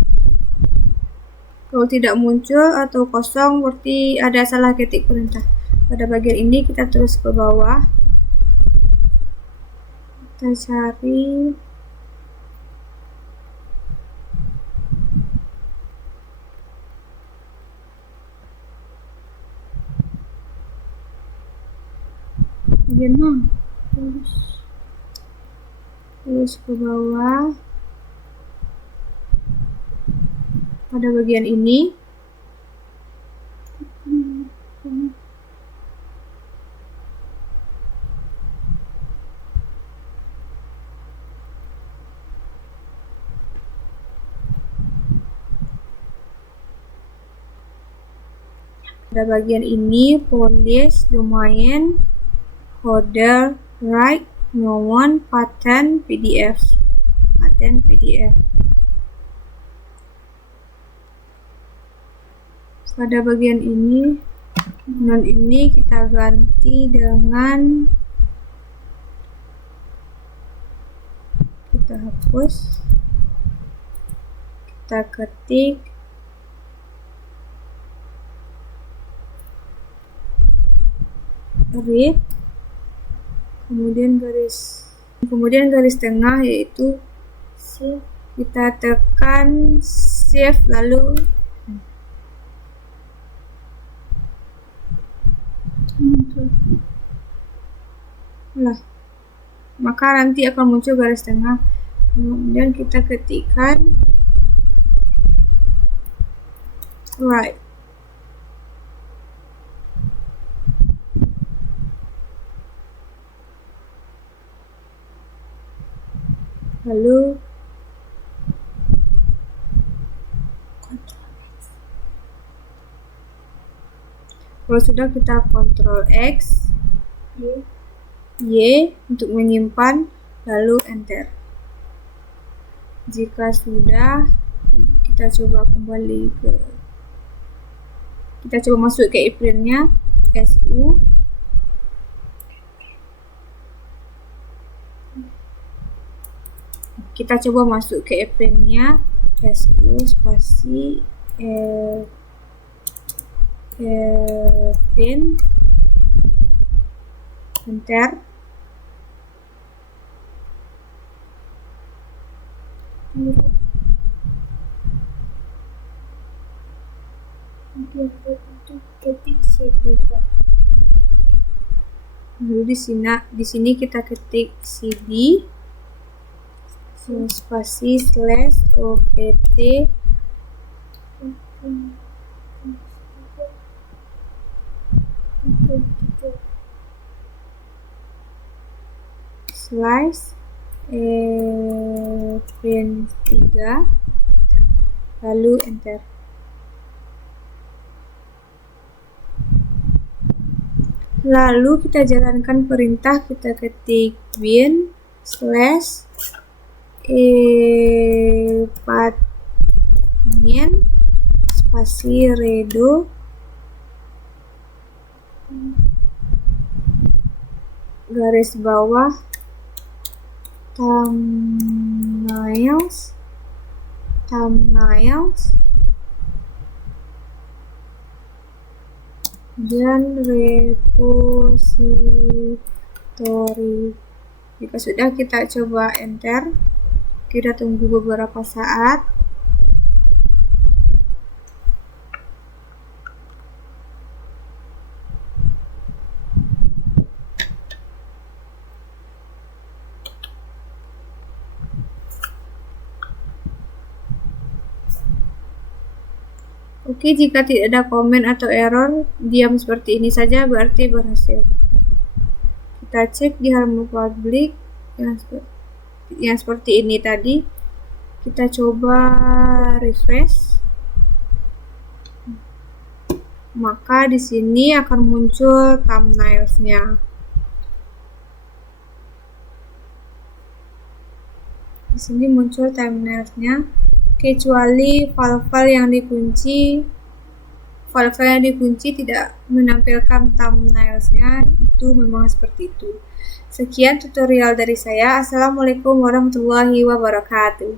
Kalau tidak muncul atau kosong, berarti ada salah ketik perintah. Pada bagian ini kita terus ke bawah, kita cari bagian mana, terus ke bawah pada bagian ini. Pada bagian ini polish domain header right known patent PDF. Pada bagian ini non ini kita ganti dengan, kita hapus, kita ketik read, kemudian garis tengah yaitu save. Kita tekan save, lalu maka nanti akan muncul garis tengah. Kemudian kita ketikkan right. lalu kalau sudah kita Ctrl X, Y untuk menyimpan, lalu enter. Jika sudah, kita coba masuk ke e-printnya, SU, kita coba masuk ke e-printnya, SU spasi print, enter. Ketik CD kan. Lalu di sini kita ketik cd spasi slash opt slice print 3, lalu enter. Lalu kita jalankan perintah, kita ketik bin slash pathname spasi redo garis bawah thumbnails dan repository. Jika sudah, kita coba enter. Kita tunggu beberapa saat. Oke, jika tidak ada komen atau error, diam seperti ini saja berarti berhasil. Kita cek di halaman publik yang seperti ini tadi. Kita coba refresh. Maka di sini akan muncul thumbnails-nya. Di sini muncul thumbnails-nya. Kecuali file-file yang dikunci tidak menampilkan thumbnails-nya, itu memang seperti itu. Sekian tutorial dari saya. Assalamualaikum warahmatullahi wabarakatuh.